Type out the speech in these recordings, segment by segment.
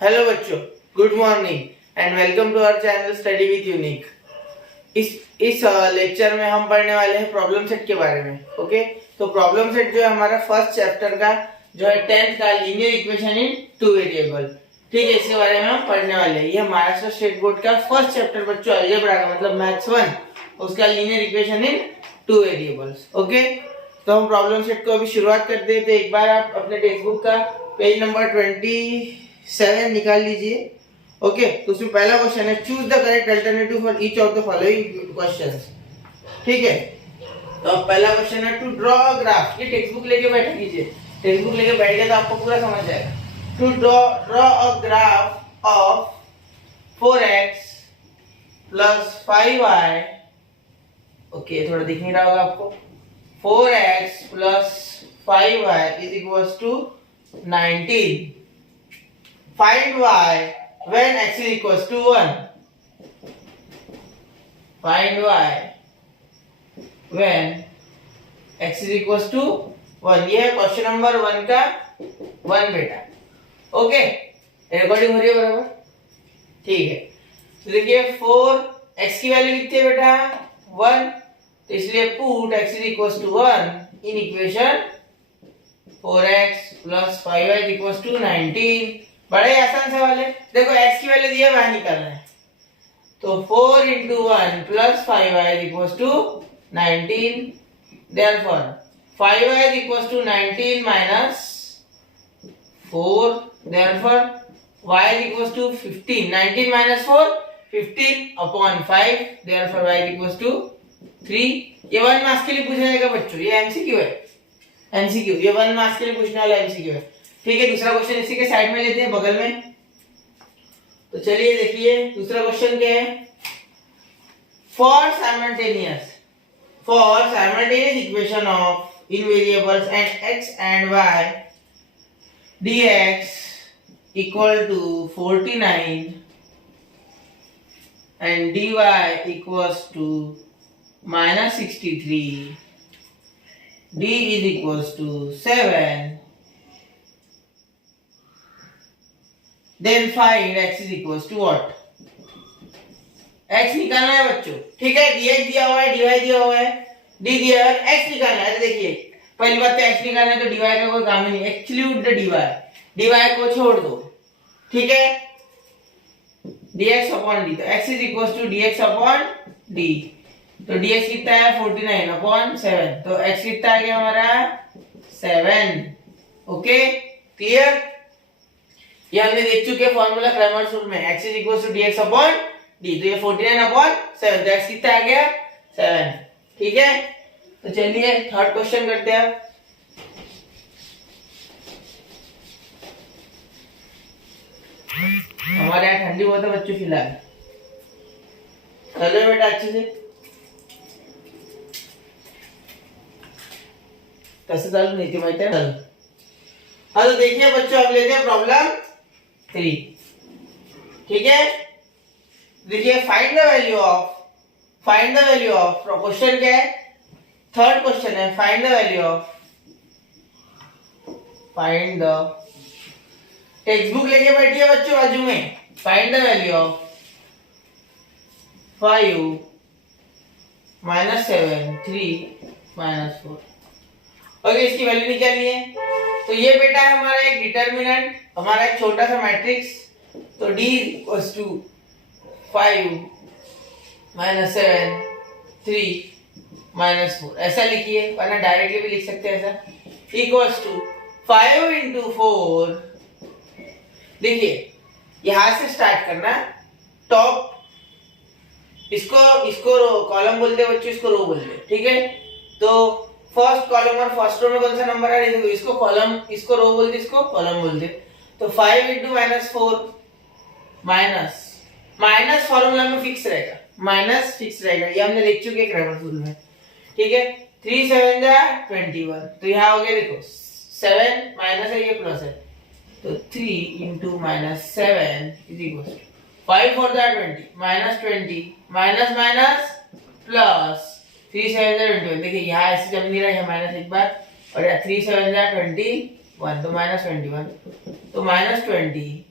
Hello बच्चों, good morning and welcome to our channel study with Unique. इस lecture में हम पढ़ने वाले हैं प्रॉब्लम सेट के बारे में। ओके, तो प्रॉब्लम सेट जो है हमारा फर्स्ट चैप्टर का जो है 10th का linear equation in two variable, ठीक है, इसके बारे में हम पढ़ने वाले हैं। ये महाराष्ट्र स्टेट बोर्ड का फर्स्ट चैप्टर बच्चों अलजेब्रा का मतलब मैथ्स 1, उसका linear equation in two variables. Okay, तो हम प्रॉब्लम सेट को अभी शुरुआत करते हैं। तो एक बार आप अपने टेक्स्ट बुक का पेज नंबर 27 निकाल लीजिए। ओके, तो उसमें पहला क्वेश्चन है choose the correct alternative for each of the following questions. ठीक है, तो अब पहला क्वेश्चन है टू ड्रॉ अ ग्राफ। ये टेक्स्ट बुक लेके बैठ कीजिए, टेक्स्ट बुक लेके बैठ गए तो आपको पूरा समझ जाएगा। To draw a graph of 4x plus 5y। Okay, थोड़ा दिख नहीं रहा होगा आपको। 4x plus 5y is equals to 19. Find y when x is equals to 1. Find y when x is equals to 1. ये है क्वेश्चन नंबर 1 का 1 बेटा। ओके, रिकॉर्डिंग हो रही है बराबर? ठीक है, तो देखिए 4x की वैल्यू कितनी है बेटा? 1, तो इसलिए put x is equals to 1 in equation 4x plus 5y is equals to 19. बड़ा ही आसान सवाल है। देखो x की वैल्यू दी है, y निकालना है। तो 4 into 1 plus 5y is equals to 19. Therefore 5y is equals to 19 minus 4. Therefore y is equals to 15. 19 minus 4 15 upon 5. Therefore y is equals to 3. ये 1 मार्क्स के लिए पूछा जाएगा बच्चों, ये एमसीक्यू है। एमसीक्यू, ये 1 मार्क्स के लिए पूछने वाला एमसीक्यू है। ठीक है, दूसरा क्वेश्चन इसी के साइड में लेते हैं, बगल में। तो चलिए देखिए दूसरा क्वेश्चन क्या है। For simultaneous equation of in variables and x and y dx equal to 49 and dy equals to -63, d is equals to 7. Then find x is equals to what? x निकालना है बच्चों। ठीक है, dx दिया हुआ है, dy दिया हुआ है, d दिया है, x निकालना है। तो देखिए पहली बात तो x निकालना है, तो dy का कोई काम ही नहीं। एक्सक्लूड द dy को छोड़ दो। ठीक है, dx अपॉन d, तो x is equals to dx upon d। तो dx कितना है? 49 अपॉन 7, तो x कितना आ गया हमारा? 7। Okay, clear? ये हमने देख चुके हैं फॉर्मूला क्रैमर्स रूल में, x is equals to dx upon d। तो ये 49 अपॉन 7, तो x कितना आ गया? 7। ठीक है, तो चलिए थर्ड क्वेश्चन करते हैं। हमारे यहाँ ठंडी बहुत है बच्चों फिलहाल। चलो बेटा अच्छे से कैसे चालू नहीं थी माहिती है। हाँ, तो देखिए बच्चों अब लेते हैं प्रॉब्लम 3। ठीक है, देखिए find the value of question क्या है? थर्ड क्वेश्चन है फाइंड द टेक्स्ट बुक लेके बैठिए बच्चों बाजू में। Find the value of 5 -7 3 -4। Okay, इसकी वैल्यू निकालनी है। तो ये बेटा है हमारा एक डिटर्मिनेंट, हमारा एक छोटा सा मैट्रिक्स। तो d इक्वल्स टू 5 -7 3 -4 ऐसा लिखिए, वरना डायरेक्टली भी लिख सकते हैं ऐसा। Equals to 5 into 4। देखिए यहां से स्टार्ट करना, टॉप इसको कॉलम बोलते हैं बच्चों, इसको रो बोलते हैं। ठीक है, तो फर्स्ट कॉलम और फर्स्ट रो में कौन सा नंबर है? देखो इसको कॉलम, इसको रो बोलते, इसको कॉलम बोलते। तो 5 into -4 माइनस फॉर्मूला में फिक्स रहेगा, माइनस फिक्स रहेगा, ये हमने देख चुके हैं क्रैमर्स रूल में। ठीक है, 3 7 21, तो यहाँ हो गया देखो 7 माइनस है, ये प्लस है, तो 3 into -7 is equals to 5 4 20 -20 minus minus plus 3 7 21। देखिए यहाँ ऐसे जब नहीं रहा है माइनस एक बार, और 3 7 21, तो -21, तो -20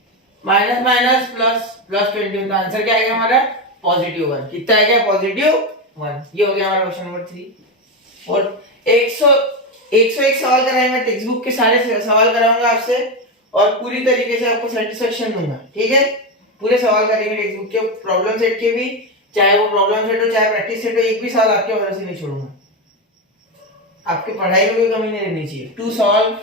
माइनस माइनस प्लस प्लस 21, तो आंसर क्या आएगा हमारा +1। कितना आएगा +1। ये हो गया हमारा क्वेश्चन नंबर 3। और 101 सवाल कराएंगे, टेक्स्ट बुक के सारे सवाल कराऊंगा आपसे और पूरी तरीके से आपको सेटिस्फेक्शन दूंगा, ठीक है। पूरे सवाल करेंगे टेक्स्ट बुक के, प्रॉब्लम सेट के भी, चाहे वो प्रॉब्लम सेट हो चाहे प्रैक्टिस सेट हो, एक भी सवाल आपके भरोसे नहीं छोड़ूंगा। आपकी पढ़ाई में कोई कमी नहीं रहनी चाहिए। 2 सॉल्व।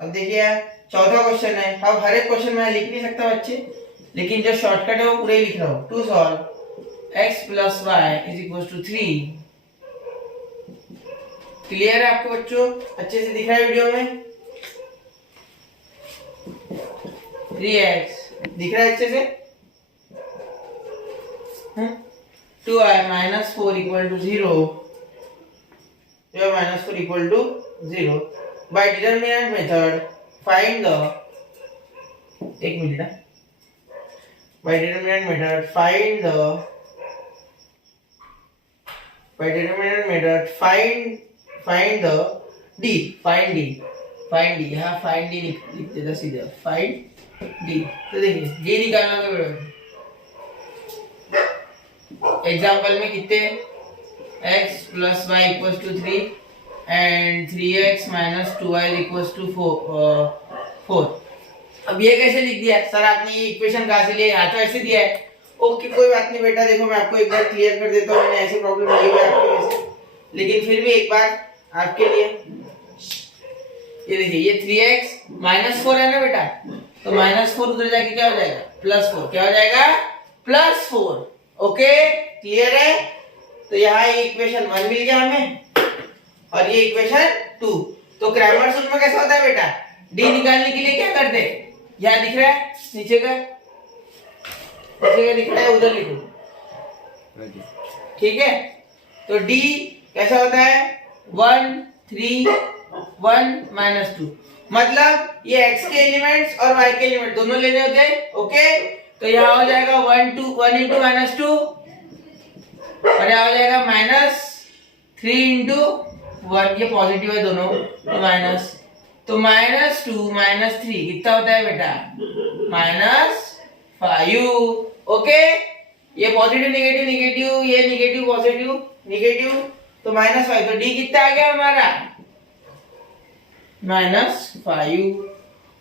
अब देखिए चौथा क्वेश्चन है। अब हर एक क्वेश्चन मैं लिख नहीं सकता बच्चे, लेकिन जो शॉर्टकट है वो पूरे लिख रहा हूं। 2 सॉल्व x + y = 3। क्लियर है आपको बच्चों? अच्छे से दिख रहा है वीडियो में? 3x दिख रहा है अच्छे से? 2y - 4 = 0। 2y - 4 = 0। By determinant method find the, एक minute, by determinant method find the, by determinant method find the d, find d, यहाँ find d लिख देता सीधा, find d। तो देखिए d निकालना तो बड़ा एग्जांपल में कितने, x + y = 3 and 3x - 2y = 4। अब ये कैसे लिख दिया सर आपने? ये इक्वेशन कहाँ से लिया? यहाँ तो ऐसे दिया है। ओके कोई बात नहीं बेटा, देखो मैं आपको एक बार क्लियर कर देता हूँ। मैंने ऐसी प्रॉब्लम ली हुई है आपके वैसे, लेकिन फिर भी एक बार आपके लिए ये देखिए, ये 3x - 4 है ना बेटा, तो -4 उधर जाके क्या हो जाएगा +4। क्या हो जाएगा +4। ओके क्लियर है? तो यहाँ ये इक्वेशन 1 मिल गया हमें और ये इक्वेशन 2। तो क्रैमर्स रूल में कैसा होता है बेटा, डी निकालने के लिए क्या करते हैं, यहाँ दिख रहा है नीचे का दिख रहा है, उधर लिखो, ठीक है। तो डी कैसा होता है 1 3 1 - 2, मतलब ये x के एलिमेंट्स और y के एलिमेंट दोनों लेने होते हैं। ओके तो यहाँ हो जाएगा 1 × -2 और यहाँ हो जाएगा -3 × 1, ये पॉजिटिव है दोनों, तो माइनस, तो -2 - 3 कितना होता है बेटा -5। ओके ये पॉजिटिव नेगेटिव नेगेटिव, ये नेगेटिव पॉजिटिव नेगेटिव, तो -5। तो डी कितना आ गया हमारा -5।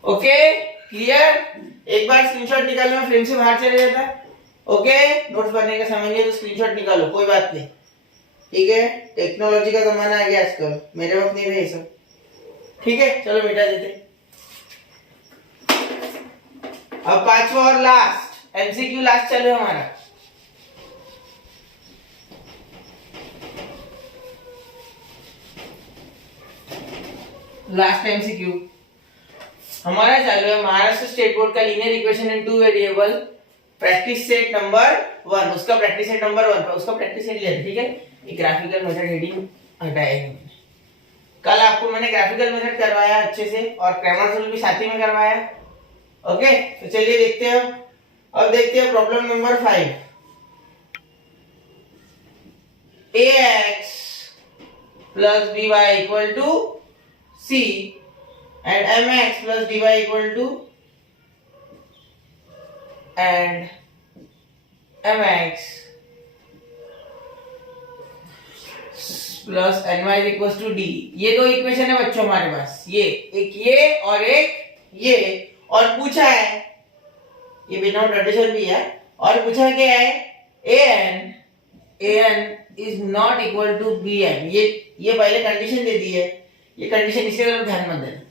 Okay clear? एक बार स्क्रीनशॉट निकालो, मैं फ्रेम से बाहर चले जाता। ओके नोट्स बनने का समय नहीं है तो स्क्रीनशॉट निकालो, कोई बात नहीं, ठीक है। टेक्नोलॉजी का जमाना आ गया आजकल, मेरे वक्त नहीं रहे सब, ठीक है। चलो बेटा देते। अब 5वां और लास्ट एमसीक्यू लास्ट चलो हमारा। लास्ट एमसीक्यू हमारा चालू है महाराष्ट्र स्टेट बोर्ड का linear equation in 2 variable practice set number 1। उसका प्रैक्टिस सेट नंबर 1 था, उसका प्रैक्टिस सेट लिया था, ठीक है। ये ग्राफिकल मेथड हेडिंग हटाया है। कल आपको मैंने ग्राफिकल मेथड करवाया अच्छे से और क्रैमर्स रूल भी साथ ही में करवाया। ओके तो चलिए देखते हैं। अब देखते हैं problem number 5। ax plus by equal to c and mx plus dy equal to and mx plus ny equals to d। ये दो इक्वेशन है बच्चों हमारे पास, ये एक ये और एक ये, और पूछा है ये बिना नोटेशन भी है, और पूछा क्या है an is not equal to bm। ये पहले कंडीशन दे दी है, ये कंडीशन इसकी तरफ ध्यान मत देना।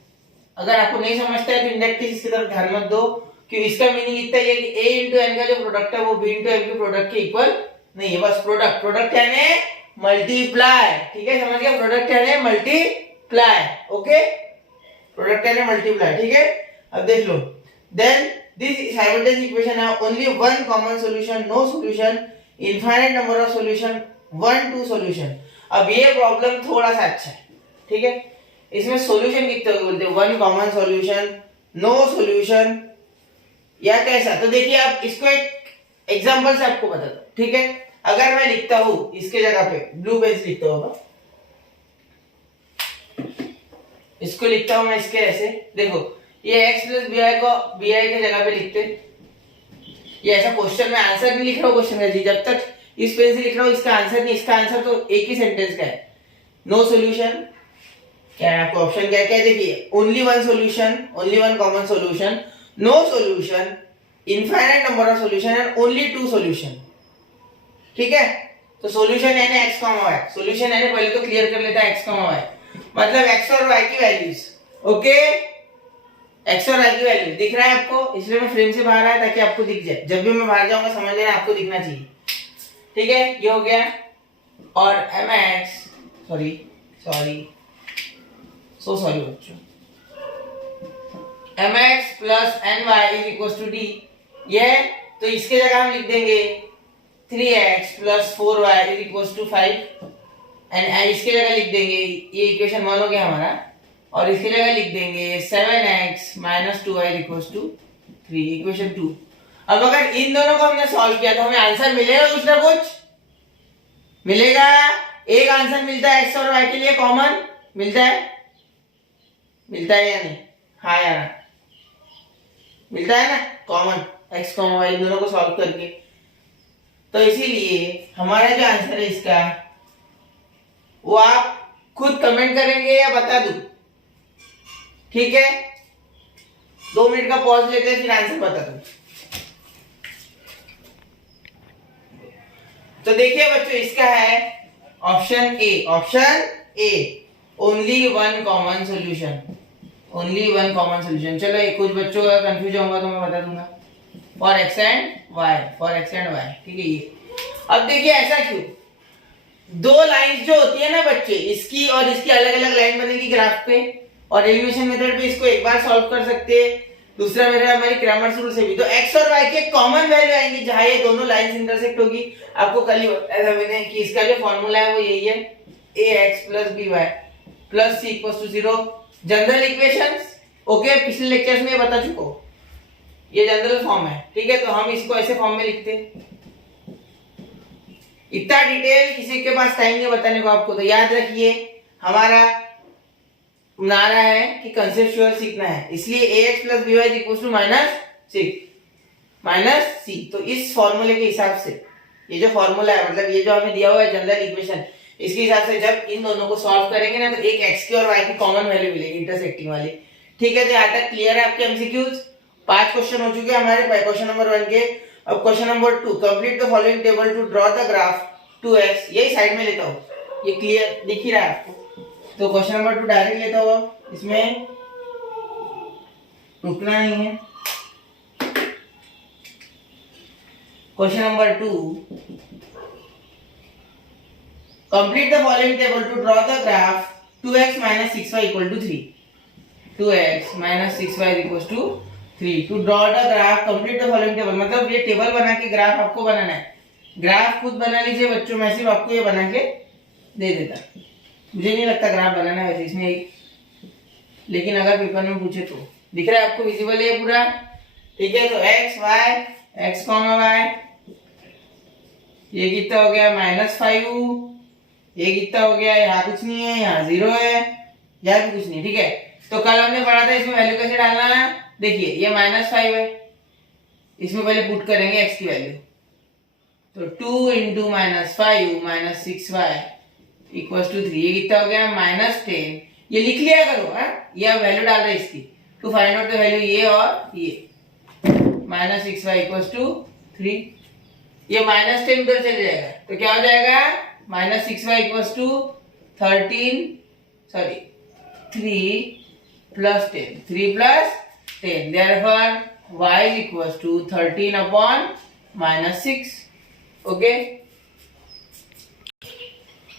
अगर आपको नहीं समझता है तो इंडेक्स इसकी तरफ ध्यान मत दो, क्योंकि इसका मीनिंग इतना ही है कि a इंटू n का जो प्रोडक्ट है वो b इंटू m के प्रोडक्ट के इक्वल नहीं है। बस प्रोडक्ट यानी मल्टीप्लाई, ठीक है, समझ गया? प्रोडक्ट यानी मल्टीप्लाई। ओके प्रोडक्ट यानी मल्टीप्लाई, ठीक है। अब देख लो, देन दिस साइमल्टेनियस इक्वेशन है only one common solution, no solution, infinite number of solution, 1 2 सॉल्यूशन। अब ये प्रॉब्लम थोड़ा सा अच्छा है, ठीक है। इसमें सॉल्यूशन कितने बोलते हैं, 1 कॉमन सॉल्यूशन, नो सॉल्यूशन, या कैसा? तो देखिए आप इसको एक एग्जांपल से आपको बताता हूं, ठीक है। अगर मैं लिखता हूं इसके जगह पे ब्लू पेन लिखता हूं ना, इसको लिखता हूं मैं इसके ऐसे, देखो ये x प्लस बी आई को बी आई की जगह पे लिखते। ये ऐसा क्वेश्चन में आंसर नहीं लिख रहा हूँ क्वेश्चन का जी, जब तक इस पेन से लिख रहा हूँ इसका आंसर नहीं, इसका आंसर तो एक ही सेंटेंस का है। नो सॉल्यूशन, क्या है आपको ऑप्शन क्या क्या देखिए, only one solution, only one common solution, no solution, infinite number of solution and only two solution. ठीक है, तो सॉल्यूशन यानी x, y, सॉल्यूशन यानी पहले तो क्लियर कर लेता है x, y, मतलब x और y की वैल्यूज। ओके, x और y की वैल्यू दिख रहा है आपको, इसलिए मैं फ्रेम से बाहर आया ताकि आपको दिख जाए, जब भी मैं बाहर जाऊंगा समझ लेना आपको दिखना चाहिए। ठीक है, ये हो गया। और mx, सॉरी बच्चों, mx plus ny is equal to d, ये तो इसके जगह हम लिख देंगे 3x plus 4y is equal to 5 and इसके जगह लिख देंगे, ये इक्वेशन 1 हो गया हमारा, और इसके जगह लिख देंगे 7x minus 2y is equal to 3, equation 2। अब अगर इन दोनों को हमने सॉल्व किया तो हमें आंसर मिलेगा कुछ ना कुछ मिलेगा। एक आंसर मिलता है x और y के लिए कॉमन, मिलता है या नहीं? हाँ या ना, मिलता है ना कॉमन, x, y इन दोनों को सॉल्व करके। तो इसीलिए हमारा जो आंसर है इसका वो आप खुद कमेंट करेंगे या बता दूं? ठीक है, 2 मिनट का पॉज लेते हैं फिर आंसर बता दूं। तो देखिए बच्चों, इसका है option A, only one common solution, only one common solution. चलो कुछ बच्चों का कंफ्यूज होगा तो मैं बता दूंगा, फॉर एक्स एंड वाई। ठीक है, ये अब देखिए ऐसा क्यों, दो लाइंस जो होती है ना बच्चे, इसकी और इसकी अलग अलग लाइन बनेगी ग्राफ पे, और एलिमिनेशन मेथड पे इसको एक बार सॉल्व कर सकते हैं, दूसरा मेथड हमारी क्रैमर्स रूल से भी। तो x और y के कॉमन वैल्यू आएंगी जहां ये दोनों लाइंस इंटरसेक्ट होगी। आपको कल ही बताया था मैंने कि इसका जो फॉर्मूला है वो यही है, ax plus by plus c equals to 0, general equations. Okay, पिछले लेक्चर्स में ये बता चुका हूं, ये जनरल फॉर्म है। ठीक है, तो हम इसको ऐसे फॉर्म में लिखते हैं। इतना डिटेल किसी के पास टाइम नहीं बताने को आपको, तो याद रखिए हमारा नारा है कि कंसेप्चुअल सीखना है, इसलिए ax plus by is equal to minus c। तो इस फॉर्मूले के हिसाब से, ये जो फॉर्मूला है मतलब ये जो हमें दिया हुआ है जनरल इक्वेशन, इसके हिसाब से जब इन दोनों को सॉल्व करेंगे ना तो एक x की और y की कॉमन वैल्यू मिलेगी इंटरसेक्टिंग वाली। ठीक है, तो यहाँ तक क्लियर है आपके एमसीक्यूज। 5 क्वेश्चन हो चुके हैं हमारे क्वेश्चन नंबर 1 के। अब question number 2, complete the following table to draw the graph 2x, यही साइड में लेता हूँ, ये क्लियर दिख ही रहा है आपको। तो क्वेश्चन नंबर 2 डायरेक्ट लेता हूँ, इसमें रुकना नहीं है। Question number 2, complete the following table to draw the graph 2x minus 6y equal to 3, 2x minus 6y equals to 3। To draw the graph, complete the following table, मतलब ये table बना के ग्राफ आपको बनाना है। ग्राफ खुद बना लीजिए बच्चों, मैं सिर्फ आपको ये बना के दे देता, मुझे नहीं लगता ग्राफ बनाना है वैसे इसमें, लेकिन अगर पेपर में पूछे तो दिख रहा है आपको, विजिबल है पूरा। ठीक है, तो x y, ये कितना हो गया -5, ये कितना हो गया, यहाँ कुछ नहीं है, यहाँ 0 है, यहाँ भी कुछ नहीं। ठीक है, तो कल हमने पढ़ा था इसमें वैल्यू कैसे डालना है। देखिए ये -5 है, इसमें पहले पुट करेंगे x की वैल्यू, तो 2 into -5 - 6y इक्वल्स टू 3, ये कितना हो गया -10। ये लिख लिया करो, ये आप वैल्यू डाल रहे इसकी, to find out the value ये और ये, -6y इक्वल्स टू 3, ये -10 उधर चले जाएगा तो क्या हो जाएगा, -6y equals to 3 plus 10, 3 plus 10, therefore y is equals to 13 upon -6।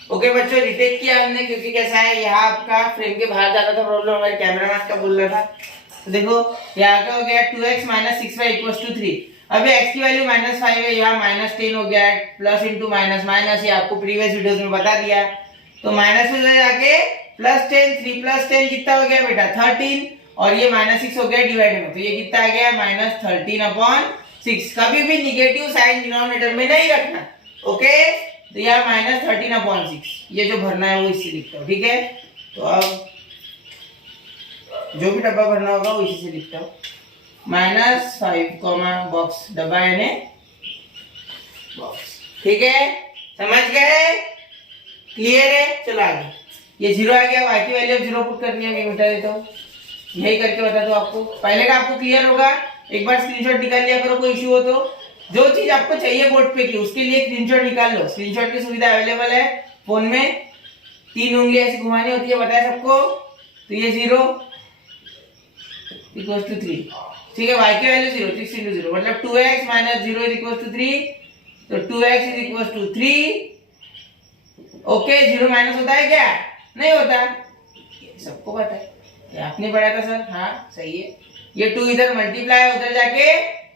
Okay बच्चों, रिटेक किया हमने, क्योंकि कैसा है यहाँ आपका फ्रेम के बाहर जाता था प्रॉब्लम, हमारे कैमरामैन का बोल रहा था। तो देखो यहाँ क्या हो गया, 2x minus 6y equals to 3। अभी x की वैल्यू -5 है, यहाँ -10 हो गया, प्लस इंटू माइनस माइनस, ये आपको प्रीवियस वीडियोस में बता दिया। तो माइनस में जाके +10, 3 + 10 कितना हो गया बेटा 13, और ये -6 हो गया डिवाइड में, तो ये कितना आ गया -13/6। कभी भी निगेटिव साइन डिनोमिनेटर में नहीं रखना। ओके, तो यहाँ -13/6, ये जो भरना है वो इससे लिखता हूँ। ठीक है, तो अब जो भी डब्बा भरना होगा वो इसी से लिखता हूँ। -5 कॉमा बॉक्स, डब्बा यानी बॉक्स। ठीक है, समझ गए? क्लियर है? चलो आगे। ये 0 आ गया, y की वैल्यू 0 पुट करनी है, मैं मिटा देता हूँ। यही करके बता दो आपको, पहले का आपको क्लियर होगा। एक बार स्क्रीनशॉट निकाल लिया करो, कोई इश्यू हो तो। जो चीज आपको चाहिए बोर्ड पे की, उसके लिए स्क्रीनशॉट निकाल लो। स्क्रीनशॉट की सुविधा अवेलेबल है फोन में। 3 उंगली ऐसी घुमानी होती है, बताया सबको। तो ये 0 इक्वल्स टू 3। ठीक है, y की वैल्यू 0, 6 into 0 मतलब 2x - 0 इज इक्वल्स टू 3। तो 2x is equals to 3। Okay, 0 minus होता है क्या? नहीं होता, सबको पता है। ये आपने पढ़ा था सर? हाँ सही है। ये 2 इधर मल्टीप्लाई, उधर जाके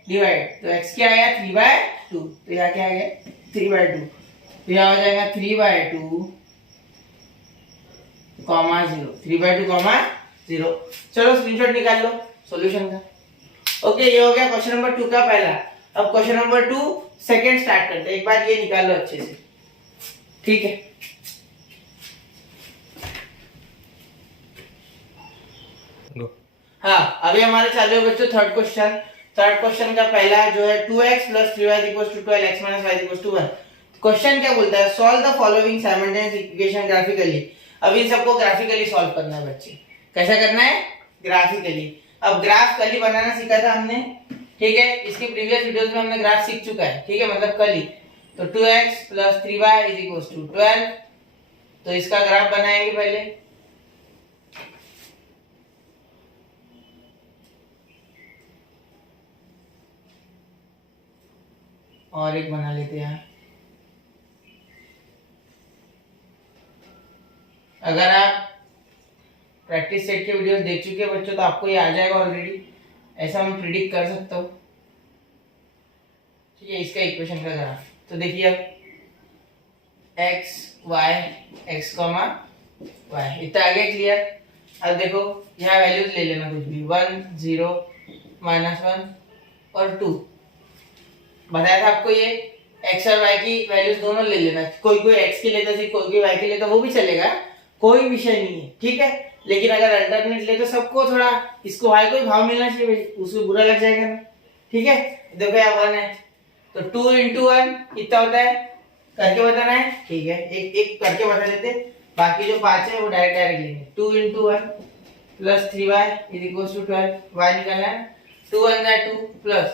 डिवाइड। तो x क्या आया? 3/2। तो यहाँ क्या आ गया? 3/2। तो यहाँ हो जाएगा 3/2 कॉमा 0, 3/2 कॉमा 0। चलो स्क्रीनशॉट निकाल लो सॉल्यूशन का। ओके, ये हो गया क्वेश्चन नंबर 2 का पहला। अब क्वेश्चन नंबर 2 सेकंड स्टार्ट करते हैं। एक बार ये निकाल लो अच्छे से, ठीक है? हाँ, अभी हमारे चालू है बच्चों थर्ड क्वेश्चन। थर्ड क्वेश्चन का पहला जो है 2x + 3y = 12, x - y = 1। Question क्या बोलता है? Solve the following simultaneous equation graphically. अब इन सबको ग्राफिकली सॉल्व करना है बच्चे। कैसा करना है? ग्राफिकली। अब ग्राफ कल ही बनाना सीखा था हमने, ठीक है? इसके प्रीवियस वीडियोस में हमने ग्राफ सीख चुका है, ठीक है? मतलब कल ही। तो 2x + 3y = 12। तो इसका ग्राफ बनाएंगे पहले। और एक बना लेते हैं। अगर आप प्रैक्टिस सेट के वीडियोस देख चुके हैं बच्चों तो आपको ये आ जाएगा ऑलरेडी, ऐसा मैं प्रिडिक्ट कर सकता हूँ, ठीक है? इसका इक्वेशन का ग्राफ तो देखिए, अब x y x y इतना आ गया, क्लियर? अब देखो यहाँ वैल्यूज ले लेना कुछ भी, 1 0 -1 और 2। बताया था आपको ये x और y की वैल्यूज दोनों ले लेना। कोई कोई x की लेता है, कोई कोई y की लेता, वो भी चलेगा, कोई विषय नहीं है, ठीक है? लेकिन अगर अल्टरनेट ले तो सबको थोड़ा इसको y को ही भाव मिलना चाहिए, उसको बुरा लग जाएगा ना, ठीक है? देखो यहाँ 1 है तो 2 into 1 कितना होता है? करके बताना है, ठीक है? एक एक करके बता देते, बाकी जो 5 है वो डायरेक्ट डायरेक्ट लेंगे। 2 into 1 + 3y = 12, y निकालना है। 2 1 = 2 प्लस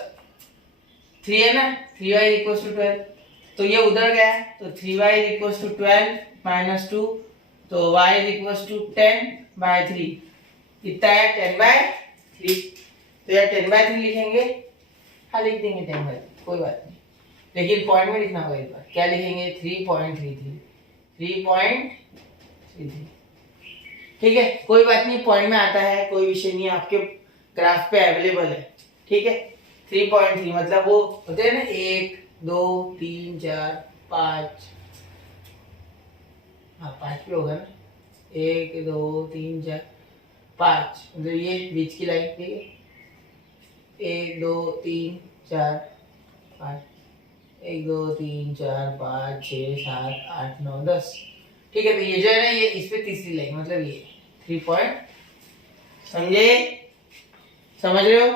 3 है ना, 3y = 12। तो ये उधर गया, तो 3y = 12 - 2, तो y = 10/3। कितना है? 10/3। तो यार 10/3 लिखेंगे, हाँ लिख देंगे 10/3, कोई बात नहीं, लेकिन पॉइंट में लिखना होगा। एक बार क्या लिखेंगे? 3.33, 3.33, ठीक है? कोई बात नहीं, पॉइंट में आता है, कोई विषय नहीं है, आपके ग्राफ पे अवेलेबल है, ठीक है? 3.3 मतलब वो होते हैं ना 1 2 3 4 5, हाँ 5 भी होगा ना, 1 2 3 4 5, मतलब ये बीच की लाइन, ठीक है? 1 2 3 4 5, 1 2 3 4 5 6 7 8 9 10, ठीक है? तो ये जो है ना, ये इस पे तीसरी लाइन, मतलब ये 3 पॉइंट, समझे? समझ रहे हो?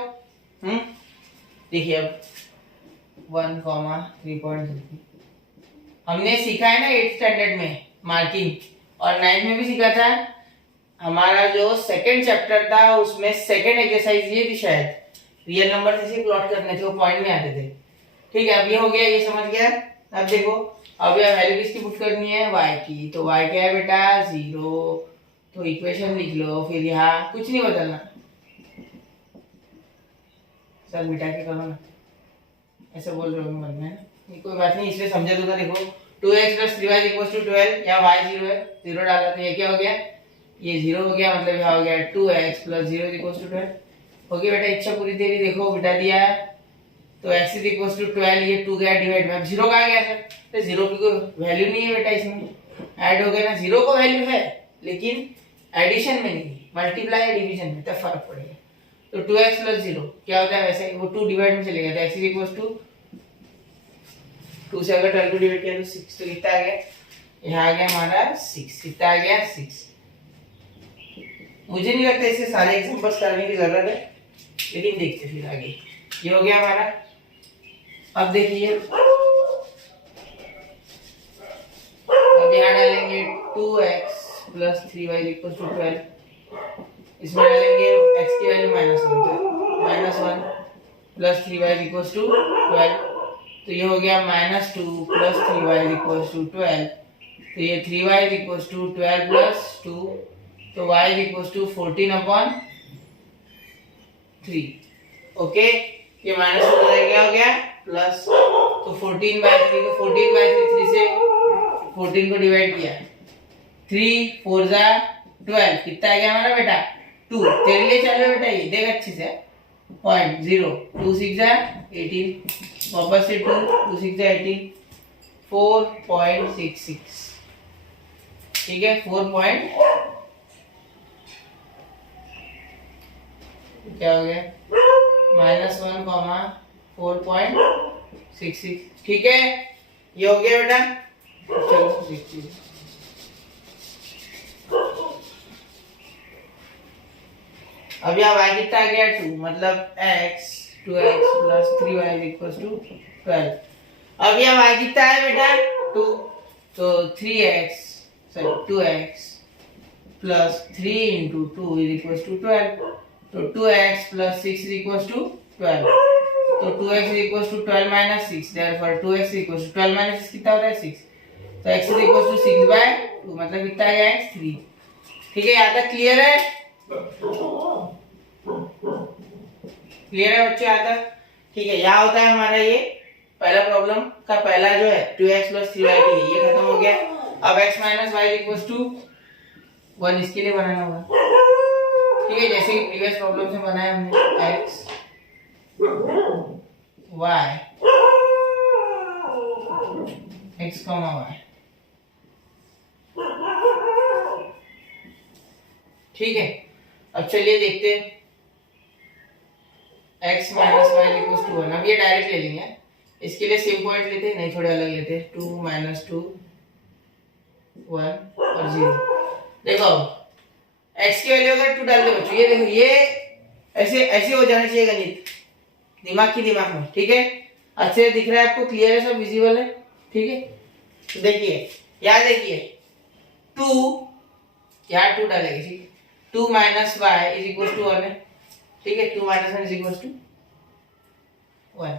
देखिए अब 1, 3.33 हमने सीखा है ना 8th स्टैंडर्ड में मार्किंग, और 9th में भी सीखा था। हमारा जो सेकंड चैप्टर था उसमें सेकंड एक्सरसाइज ये थी शायद, रियल नंबर ऐसे प्लॉट करने थे, वो पॉइंट में आते थे, ठीक है? अब ये हो गया, ये समझ गया। अब देखो, अब यह वैल्यू किसकी पुट करनी है? y की। तो y क्या है बेटा? 0। तो इक्वेशन लिख लो, फिर यहाँ कुछ नहीं बदलना, सर मिटा के करो ना, ऐसे बोल रहे हो मन में, कोई बात नहीं, इसलिए समझा दूंगा। देखो 2x + 3y = 12, यहाँ y 0 है, 0 डाला तो ये क्या हो गया? ये 0 हो गया, मतलब यहाँ हो गया 2x + 0 = 12। हो गया बेटा, इच्छा पूरी तेरी। देखो बिठा दिया है, तो x = 12, ये 2 गया डिवाइड में, 0 कहाँ गया सर? तो 0 की कोई वैल्यू नहीं है बेटा, इसमें ऐड हो गया ना, 0 को वैल्यू है लेकिन एडिशन में नहीं, मल्टीप्लाई या डिवीजन में, तब फर्क पड़ेगा। तो 2x + 0 क्या होता है? वैसे वो 2 डिवाइड में चलेगा, तो x = 2 से अगर 12 को डिवाइड किया तो 6, तो कितना आ गया? यहाँ आ गया हमारा 6, कितना आ गया? 6। मुझे नहीं लगता इसे सारे एग्जांपल्स करने की जरूरत है, लेकिन देखते फिर आगे। ये हो गया हमारा। अब देखिए, अब यहाँ डालेंगे 2x plus 3y equal to 12। इसमें डालेंगे x की वैल्यू -1 प्लस 3y इक्वल टू 12। तो ये हो गया -2 प्लस 3y इक्वल टू 12। तो ये 3y इक्वल टू 12 प्लस 2, तो y इक्वल टू 14/3। ओके, ये माइनस हो गया प्लस, तो 14/3 को 14/3 3 से 14 को डिवाइड किया, 3 4 जा 12, कितना आ गया हमारा बेटा 2। तेरे लिए चल रहा बेटा, ये देख अच्छे से, 0.0 2 6 जा 18, वापस से 2 6 जा 18, 4.66। ठीक है, 4 क्या हो गया -1, 4.66। ठीक है, ये हो गया बेटा। चलो देखते हैं। अब यहाँ y कितना आ गया 2, मतलब 2x plus 3y equals to 12। अब यहाँ y कितना है बेटा 2, तो 2x plus 3 into 2 is equals to 12। तो 2x plus 6 is equals to 12। तो 2x is equals to 12 minus 6, therefore 2x is equals to 12 minus 6 कितना होता है 6। तो x इज इक्वल्स टू 6/2, मतलब कितना आ गया x 3। ठीक है, यहाँ तक क्लियर है? क्लियर है बच्चों यहाँ तक? ठीक है, यहाँ होता है हमारा ये पहला प्रॉब्लम का पहला जो है 2x प्लस 3y के लिए, ये खत्म हो गया। अब x minus y equals to 1 इसके लिए बनाना होगा। ठीक है, जैसे कि प्रीवियस प्रॉब्लम से बनाया हमने, x y x, y। ठीक है, अब चलिए देखते हैं x minus y equals to 1। अब ये डायरेक्ट ले लेंगे, इसके लिए सेम पॉइंट लेते हैं, नहीं थोड़े अलग लेते हैं। 2 -2 1 और 0। देखो x की वैल्यू अगर 2 डालते बच्चों, ये देखो ये ऐसे ऐसे हो जाना चाहिए गणित दिमाग में। ठीक है, अच्छे से दिख रहा है आपको? क्लियर है? सब विजिबल है? ठीक है, तो देखिए यहाँ देखिए 2, यहाँ 2 डालेंगे। ठीक है, 2 minus y is equal to 1 है। ठीक है, 2 माइनस 1 इज इक्वल टू 1।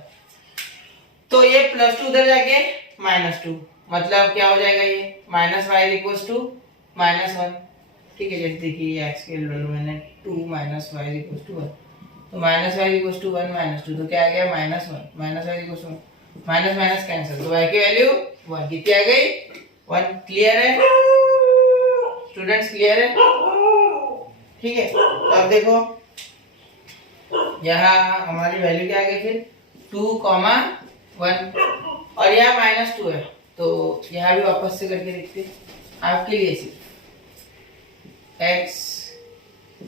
तो ये प्लस 2 उधर जाके -2, मतलब क्या हो जाएगा ये minus y is equal to -1। ठीक है, जैसे देखिए x के वैल्यू मैंने 2 minus y is equal to 1, तो minus y is equal to 1 -2, तो क्या आ गया -1, minus y is equal to minus minus cancel, तो y की वैल्यू 1 कितनी आ गई 1। क्लियर है स्टूडेंट्स? क्लियर है? ठीक है, तो अब देखो यहाँ हमारी वैल्यू क्या आ गई फिर 2, 1 और यहाँ -2 है, तो यहाँ भी वापस से करके देखते हैं आपके लिए। सिर्फ x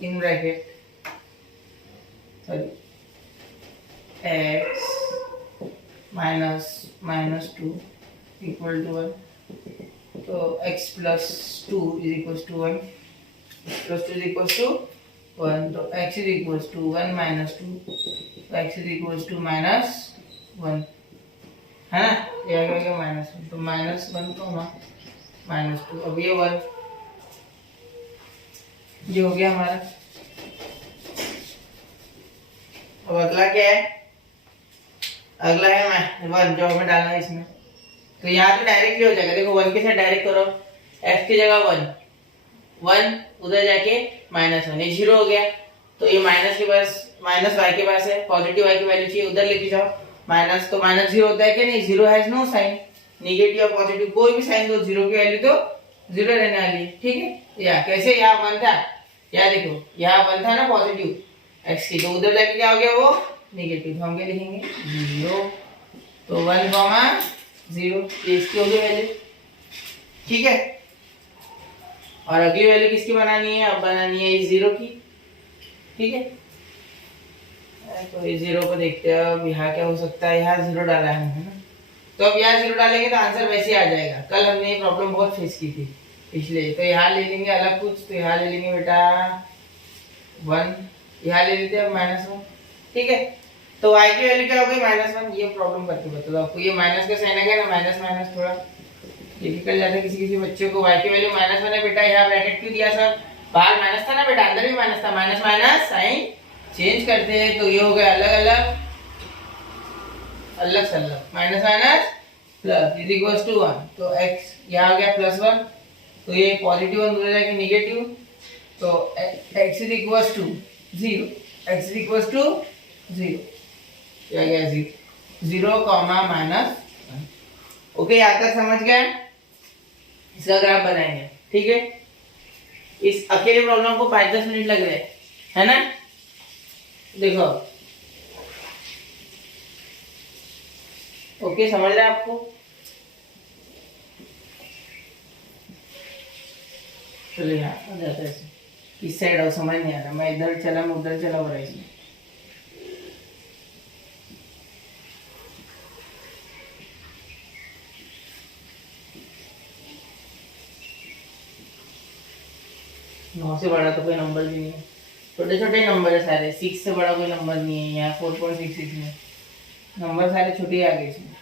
in bracket x -2 equal to 1, तो x plus 2 is equal to 1, plus 2 is equal to 1, तो x इज इक्वल टू 1 -2, तो x इज इक्वल टू -1 है ना, ये आ गया -1, तो -1 -2, अब ये 1, ये हो गया हमारा। अब अगला क्या है? अगला है 1 जो हमें डालना है इसमें, तो यहाँ तो डायरेक्टली हो जाएगा। देखो 1 के साथ डायरेक्ट करो, x की जगह 1 उधर जाके -1, ये 0 हो गया। तो ये माइनस के पास, माइनस y के पास है, पॉजिटिव y की वैल्यू चाहिए, उधर लेके जाओ माइनस, तो -0 होता है कि नहीं? 0 हैज नो साइन, नेगेटिव और पॉजिटिव कोई भी साइन दो, 0 की वैल्यू तो 0 रहने वाली है। ठीक है, या कैसे यहाँ 1 था, यहाँ देखो यहाँ 1 था ना पॉजिटिव x की, तो उधर जाके क्या हो गया वो नेगेटिव, तो हम क्या लिखेंगे 0, तो 1, 0 इसकी हो गई वैल्यू। ठीक है, और अगली वैल्यू किसकी बनानी है? अब बनानी है इस 0 की। ठीक है, तो इस 0 को देखते हैं। अब यहाँ क्या हो सकता है? यहाँ 0 डाला है ना, तो अब यहाँ 0 डालेंगे तो आंसर वैसे आ जाएगा। कल हमने ये प्रॉब्लम बहुत फेस की थी इसलिए, तो यहाँ ले लेंगे अलग कुछ, तो यहाँ ले लेंगे बेटा वन यहाँ ले लेते हैं -1, ठीक है। तो y की वैल्यू क्या हो गई -1। ये प्रॉब्लम करके बता दो आपको, ये माइनस का साइन आ गया ना, माइनस माइनस थोड़ा डिफिकल्ट जाता है किसी किसी बच्चे को। y की वैल्यू -1 है बेटा, यहाँ ब्रैकेट क्यों दिया सर, बाहर माइनस था ना बेटा, अंदर भी माइनस था, माइनस माइनस साइन चेंज करते हैं तो ये हो गया अलग अलग, अलग सलग, minus minus plus is equal to 1। तो x यहाँ आ गया +1, तो ये पॉजिटिव 1 दूर जाएगा नेगेटिव, तो x is equal to 0, x is equal to 0, क्या गया 0, -1। ओके, यहाँ तक समझ गए। इसका ग्राफ बनाएंगे, ठीक है। इस अकेले प्रॉब्लम को 5-10 मिनट लग रहे हैं, है ना। देखो, ओके, समझ रहे हैं आपको। चलो यहाँ आ जाता है, इस साइड और समझ नहीं आ रहा, मैं इधर चला, मैं उधर चला, बड़ा इसमें नौ से बड़ा तो कोई नंबर भी नहीं है, छोटे छोटे नंबर है सारे, 6 से बड़ा कोई नंबर नहीं है। यहाँ 4.66 में नंबर सारे छोटे आ गए इसमें।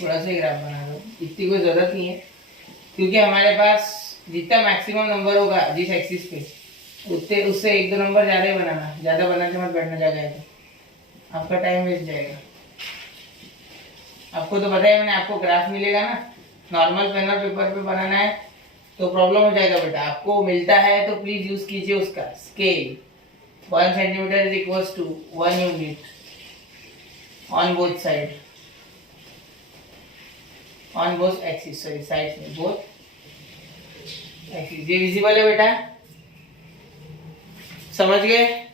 थोड़ा सा ग्राफ बना दो, इतनी कोई जरूरत नहीं है, क्योंकि हमारे पास जितना मैक्सिमम नंबर होगा जिस एक्सिस पे, उतने उससे 1-2 नंबर ज्यादा ही बनाना, ज्यादा बनाते मत बैठना जाएगा, तो आपका टाइम वेस्ट जाएगा। आपको तो पता है, मैंने आपको ग्राफ मिलेगा ना, नॉर्मल पेन और पेपर पे बनाना है तो प्रॉब्लम हो जाएगा बेटा। आपको मिलता है तो प्लीज यूज कीजिए उसका scale. 1 centimetre is equal to 1 unit on both side, on both axis, sorry sides में, बोथ एक्सिस। ये विजिबल है बेटा, समझ गए।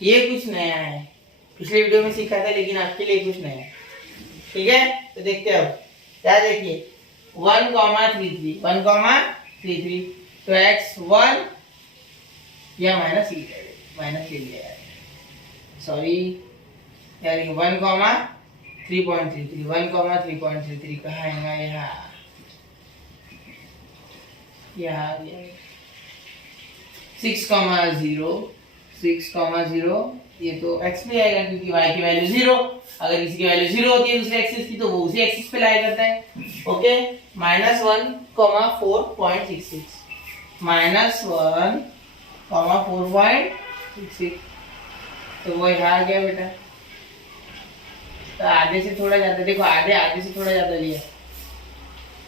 ये कुछ नया है, पिछले वीडियो में सीखा था, लेकिन आपके लिए कुछ नया है, ठीक है। तो देखते हैं अब, क्या देखिए 1,33, 1,33, तो x1 या माइनस ले लिया यार, सॉरी यार, 1,3.33, 1,3.33 कहाँ आएगा, यहाँ आ गया 6,0, 6,0, ये तो x पे आएगा क्योंकि y की वैल्यू 0, अगर किसी की वैल्यू 0 होती है दूसरे एक्सिस की तो वो उसी एक्सिस पे लाया करता है। ओके, -1,4.66, -1,4.66, तो वो यहाँ आ गया बेटा। तो आधे से थोड़ा ज्यादा, देखो आधे से थोड़ा ज्यादा लिया,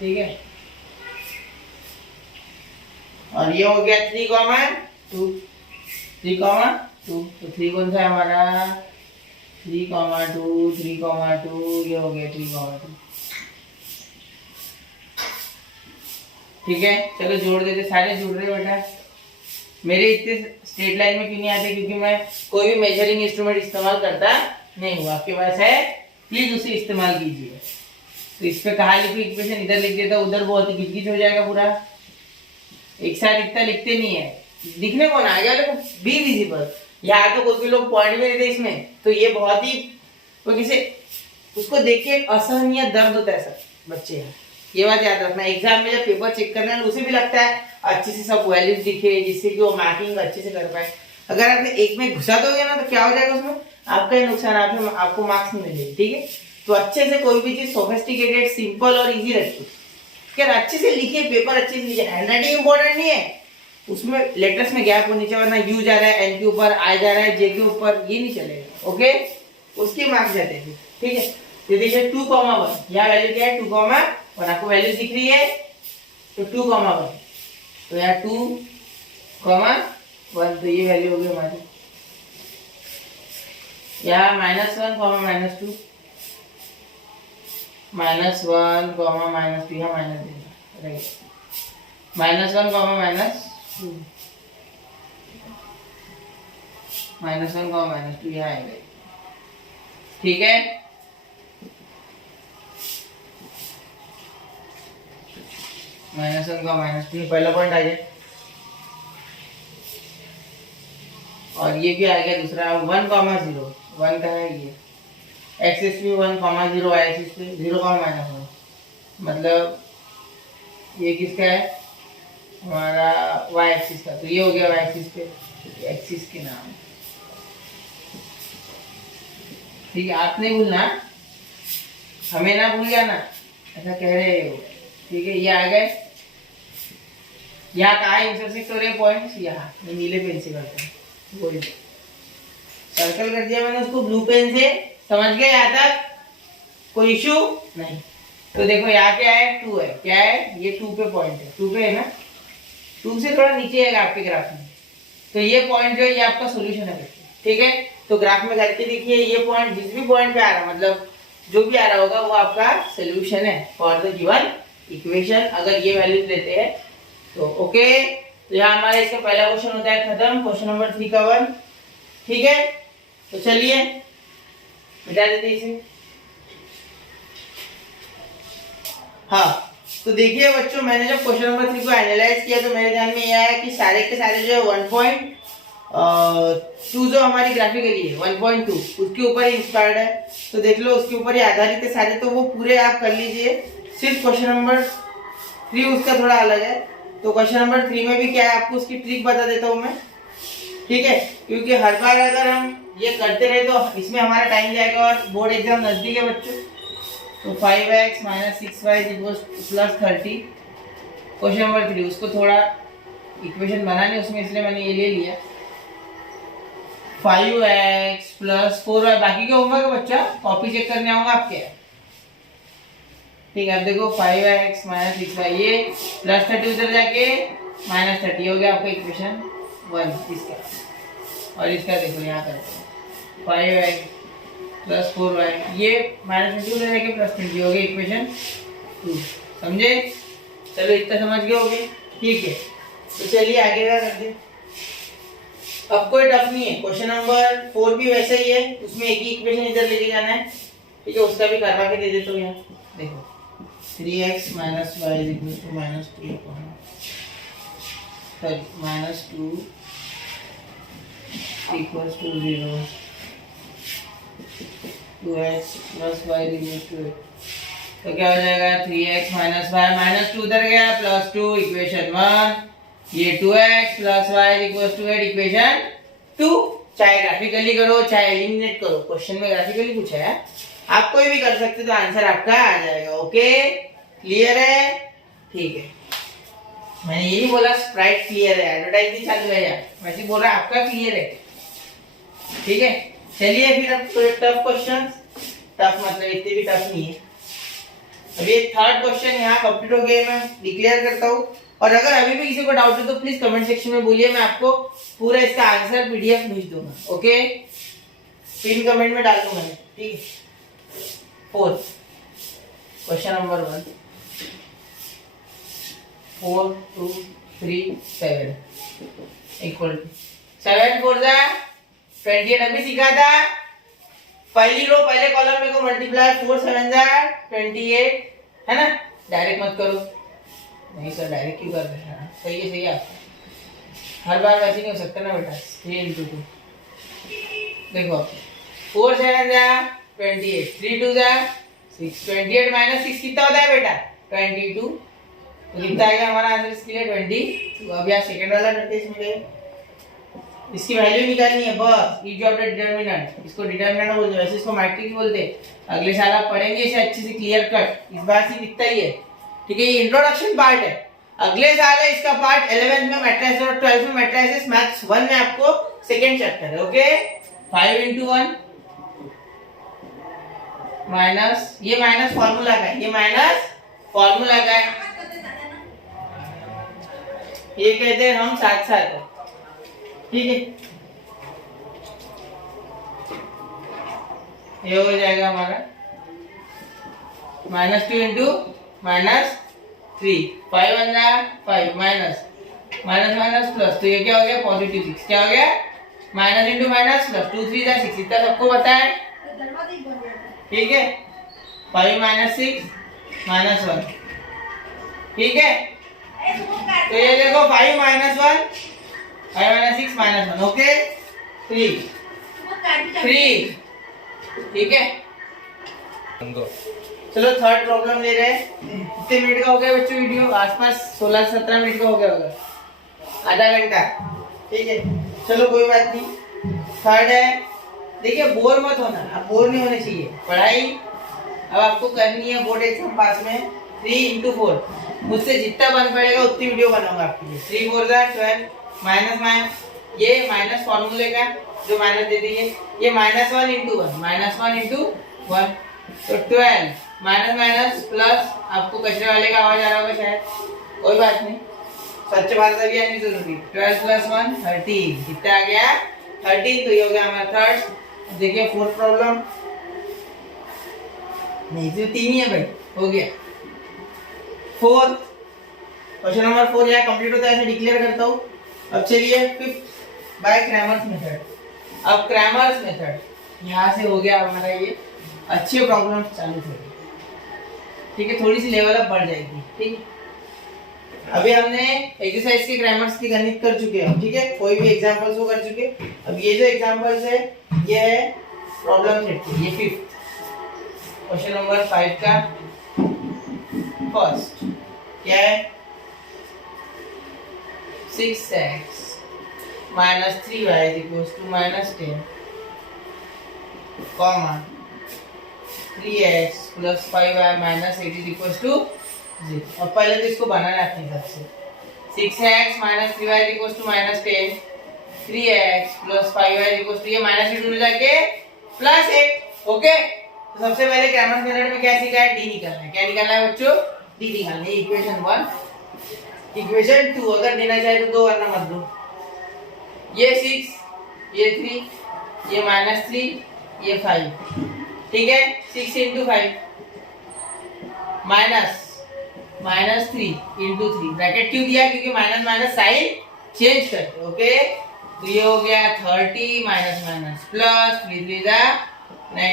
ठीक है। और ये हो गया 3,2, 3,2, तो 3 कौन सा है हमारा, 3,2, 3,2, ये हो गया 3,2, ठीक है। चलो जोड़ देते, सारे जुड़ रहे बेटा। मेरे इतने स्ट्रेट लाइन में क्यों नहीं आते, क्योंकि मैं कोई भी मेजरिंग इंस्ट्रूमेंट इस्तेमाल करता नहीं हूँ। आपके पास है, प्लीज उसे इस्तेमाल कीजिए। तो इस पे कहा लिखो, इक्वेशन इधर लिख देता, उधर बहुत ही गिचगिच हो जाएगा पूरा, एक साथ इतना लिखते नहीं है, दिखने को ना आ गया, बी विजिबल। यहाँ तो कोई लोग पॉइंट में देते इसमें, तो ये बहुत ही तो किसे उसको देख के असहनीय दर्द होता है सर बच्चे हैं, ये बात याद रखना। एग्जाम में जब पेपर चेक करना है उसे भी लगता है अच्छे से सब वैल्यूज दिखे, जिससे कि वो मार्किंग अच्छे से कर पाए। अगर आपने एक में घुसा दोगे ना तो क्या हो जाएगा, उसमें आपका ही नुकसान, आपको मार्क्स नहीं मिलेंगे, ठीक है। तो अच्छे से कोई भी चीज सोफिस्टिकेटेड, सिंपल और इजी रखिए, क्या अच्छे से लिखिए, पेपर अच्छे से लिखिए। हैंडराइटिंग इंपॉर्टेंट नहीं है, उसमें लेटर्स में गैप हो नीचे, वरना यू जा रहा है एन के ऊपर, आई जा रहा है जे के ऊपर, ये नहीं चलेगा। ओके, उसके मार्क्स जाते हैं, ठीक है। तो देखिए 2,1, यहाँ वैल्यू क्या है 2,1, आपको वैल्यू दिख रही है तो 2,1, तो यहाँ 2,1, तो ये वैल्यू होगी हमारी। यहाँ -1, -2, -1, -2, यहाँ माइनस देना, राइट, -1, -2, -1, -2 यहाँ आएगा, ठीक है। -1, पहला पॉइंट आ गया, और ये भी आ गया दूसरा 1,0, 1 का है ये, एक्सिस पे 1,0, y एक्सिस पे 0,-1, मतलब ये किसका है, हमारा y एक्सिस का, तो ये हो गया y एक्सिस पे, एक्सिस के नाम, ठीक है। आप नहीं भूलना, हमें ना भूल जाना, ऐसा कह रहे हो, ठीक है। ये आ गए, यहाँ कहाँ इंटरसेक्ट हो रहे पॉइंट्स, यहाँ नीले पेन से करते हैं, गोल्ड सर्कल कर दिया मैंने उसको ब्लू पेन से, समझ गए यहाँ तक, कोई इशू नहीं। तो देखो यहाँ क्या है, 2 है, क्या है ये 2 पे पॉइंट है, 2 पे है ना, 2 से थोड़ा नीचे है आपके ग्राफ में, तो ये पॉइंट जो है ये आपका सोल्यूशन है बच्चे, ठीक है। तो ग्राफ में करके देखिए, ये पॉइंट जिस भी पॉइंट पे आ रहा है, मतलब जो भी आ रहा होगा वो आपका सोल्यूशन है फॉर द गिवन इक्वेशन, अगर ये वैल्यूज लेते हैं तो ओके। तो यहाँ हमारे इसका पहला क्वेश्चन होता है खत्म, क्वेश्चन नंबर 3 का 1, ठीक है। तो चलिए मिटा देते इसे। हाँ, तो देखिए बच्चों, मैंने जब क्वेश्चन नंबर 3 को एनालाइज किया तो मेरे ध्यान में यह आया कि सारे के सारे जो है 1.2 जो हमारी ग्राफिकली है 1.2 उसके ऊपर ही इंस्पायर्ड है, तो देख लो उसके ऊपर ही आधारित है सारे, तो वो पूरे आप कर लीजिए। सिर्फ क्वेश्चन नंबर 3 उसका थोड़ा अलग है, तो क्वेश्चन नंबर 3 में भी क्या है आपको उसकी ट्रिक बता देता हूँ मैं, ठीक है। क्योंकि हर बार अगर हम ये करते रहे तो इसमें हमारा टाइम जाएगा और बोर्ड एग्जाम नजदीक है बच्चों। तो 5x - 6y + 30, क्वेश्चन नंबर 3 उसको थोड़ा इक्वेशन बनानी उसमें, इसलिए मैंने ये ले लिया। 5x + 4y, बाकी क्या होगा बच्चा, कॉपी चेक करने आऊंगा आपके, ठीक है। अब देखो 5x - 6y, ये +30 उधर जाके -30 हो गया आपका इक्वेशन 1 इसका, और इसका देखो यहाँ करते हैं 5x + 4y, ये -30 उधर जाके +20 हो गया इक्वेशन 2, समझे। चलो इतना समझ गए होगे, ठीक है। तो चलिए आगे का करते हैं। अब कोई टफ नहीं है, क्वेश्चन नंबर 4 भी वैसे ही है, उसमें एक ही इक्वेशन इधर लेके जाना है, ठीक है। उसका भी करवा के दे देता हूँ यहाँ, देखो 3x - y = -2 -2 = 0, 2x + y = 8, तो क्या हो जाएगा 3x - y -2 उधर गया +2 इक्वेशन 1, ये 2x + y = 8 इक्वेशन 2। चाहे ग्राफिकली करो चाहे एलिमिनेट करो, क्वेश्चन में ग्राफिकली पूछा है, आप कोई भी कर सकते तो आंसर आपका आ जाएगा, ओके। क्लियर है, ठीक है। मैंने ये नहीं बोला स्प्राइट क्लियर है, एडवर्टाइज नहीं चालू है यार, वैसे बोल रहा आपका क्लियर है, ठीक है। चलिए फिर अब टफ क्वेश्चन, टफ मतलब इतने भी टफ नहीं है। अब ये थर्ड क्वेश्चन यहाँ कंप्लीट हो गया, मैं डिक्लेयर करता हूँ। और अगर अभी भी किसी को डाउट है तो प्लीज कमेंट सेक्शन में बोलिए, मैं आपको पूरा इसका आंसर पीडीएफ भेज दूंगा, ओके। पिन कमेंट में डाल दूंगा, ठीक है। फोर्थ क्वेश्चन नंबर 1, 4 2 3 7 इक्वल 7 4 जा 28, अभी सीखा था। पहली रो पहले कॉलम में को मल्टीप्लाई 4 7 जा 28, है ना। डायरेक्ट मत करो, नहीं सर डायरेक्ट क्यों कर रहे हैं, सही है आपका, हर बार वैसे नहीं हो सकता ना बेटा। 3 × 2, देखो 4 7 जा 28, 3 2 जा 6, 28 - 6 कितना होता है बेटा 22, तो कितना आएगा हमारा आंसर इसके लिए 20। तो अब यहाँ सेकंड वाला करते हैं, इसमें इसकी वैल्यू निकालनी है बस, इज ऑफ द डिटरमिनेंट, इसको डिटरमिनेंट बोलते हैं, वैसे इसको मैट्रिक्स बोलते हैं। अगले साल आप पढ़ेंगे इसे अच्छे से क्लियर कट, इस बार सिर्फ इतना ही है, ठीक है। ये इंट्रोडक्शन पार्ट है, अगले साल है इसका पार्ट 11th में मैट्रिसेस और 12th में मैट्रिसेस, मैथ्स 1 में आपको सेकंड चैप्टर है, ओके। 5 × 1 माइनस, ये माइनस फार्मूला का है, ये माइनस फार्मूला का है, ये कहते हैं हम साथ साथ है, ठीक है। ये हो जाएगा हमारा -2 × -3, 5 1 जा 5 माइनस माइनस प्लस, तो ये क्या हो गया +6, क्या हो गया माइनस × माइनस प्लस 2 3 जा 6, इतना सबको पता है, ठीक है। 5 - 6 -1, ठीक है। तो ये देखो 5 - 1 5 - 6 -1, ओके। 3, ठीक है। चलो थर्ड प्रॉब्लम ले रहे हैं। कितने मिनट का हो गया बच्चों वीडियो? आसपास 16-17 मिनट का हो गया होगा, आधा घंटा। ठीक है, चलो कोई बात नहीं। थर्ड है, देखिए बोर मत होना, आप बोर नहीं होने चाहिए। पढ़ाई अब आपको करनी है बोर्ड एग्जाम पास में। 3x4 मुझसे जितना बन पड़ेगा उतनी वीडियो बनाऊंगा आपके लिए। 3 4 12 माइनस ये माइनस फॉर्मूले का जो माइनस दे दीजिए, ये -1 × 1 -1 × 1 तो 12 माइनस माइनस प्लस। आपको कचरे वाले का आवाज आ रहा होगा शायद, कोई बात नहीं, स्वच्छ भाषा भी आनी जरूरी। 12 + 1 13, कितना आ गया? 13। तो ये हो गया हमारा थर्ड। देखिए फोर्थ प्रॉब्लम, नहीं तो 3 ही है भाई, हो गया। फोर्थ क्वेश्चन नंबर 4 यहाँ कंप्लीट होता है, ऐसे डिक्लेयर करता हूँ। अब चलिए फिफ्थ बाय क्रैमर्स मेथड। अब क्रैमर्स मेथड यहाँ से हो गया हमारा, ये अच्छे प्रॉब्लम चालू हो गए। ठीक है, थोड़ी सी लेवल अप बढ़ जाएगी। ठीक, अभी हमने एक्सरसाइज के क्रैमर्स की गणित कर चुके हैं। ठीक है, कोई भी एग्जांपल्स वो कर चुके। अब ये जो एग्जांपल्स है ये है प्रॉब्लम सेट के, ये फिफ्थ क्वेश्चन नंबर 5 का फर्स्ट क्या है? 6x - 3y = -10, comma 3x + 5y - 8 = 0। अब पहले तो इसको बनाना है अपने हिसाब से। 6x - 3y = -10, 3x + 5y = ये -8 में जाके +8। ओके, तो सबसे पहले क्रैमर्स मेथड में क्या सीखा है? डी निकालना है। क्या निकालना है बच्चों? डी निकालना है। इक्वेशन 1 इक्वेशन 2 अगर देना चाहे तो 2 वरना मत दो। ये 6, ये 3, ये -3, ये 5। ठीक है, 6 × 5 -3 × 3 ब्रैकेट क्यों दिया? क्योंकि माइनस माइनस साइन चेंज करते। ओके, तो ये हो गया 30 - प्लस 3 3 9 =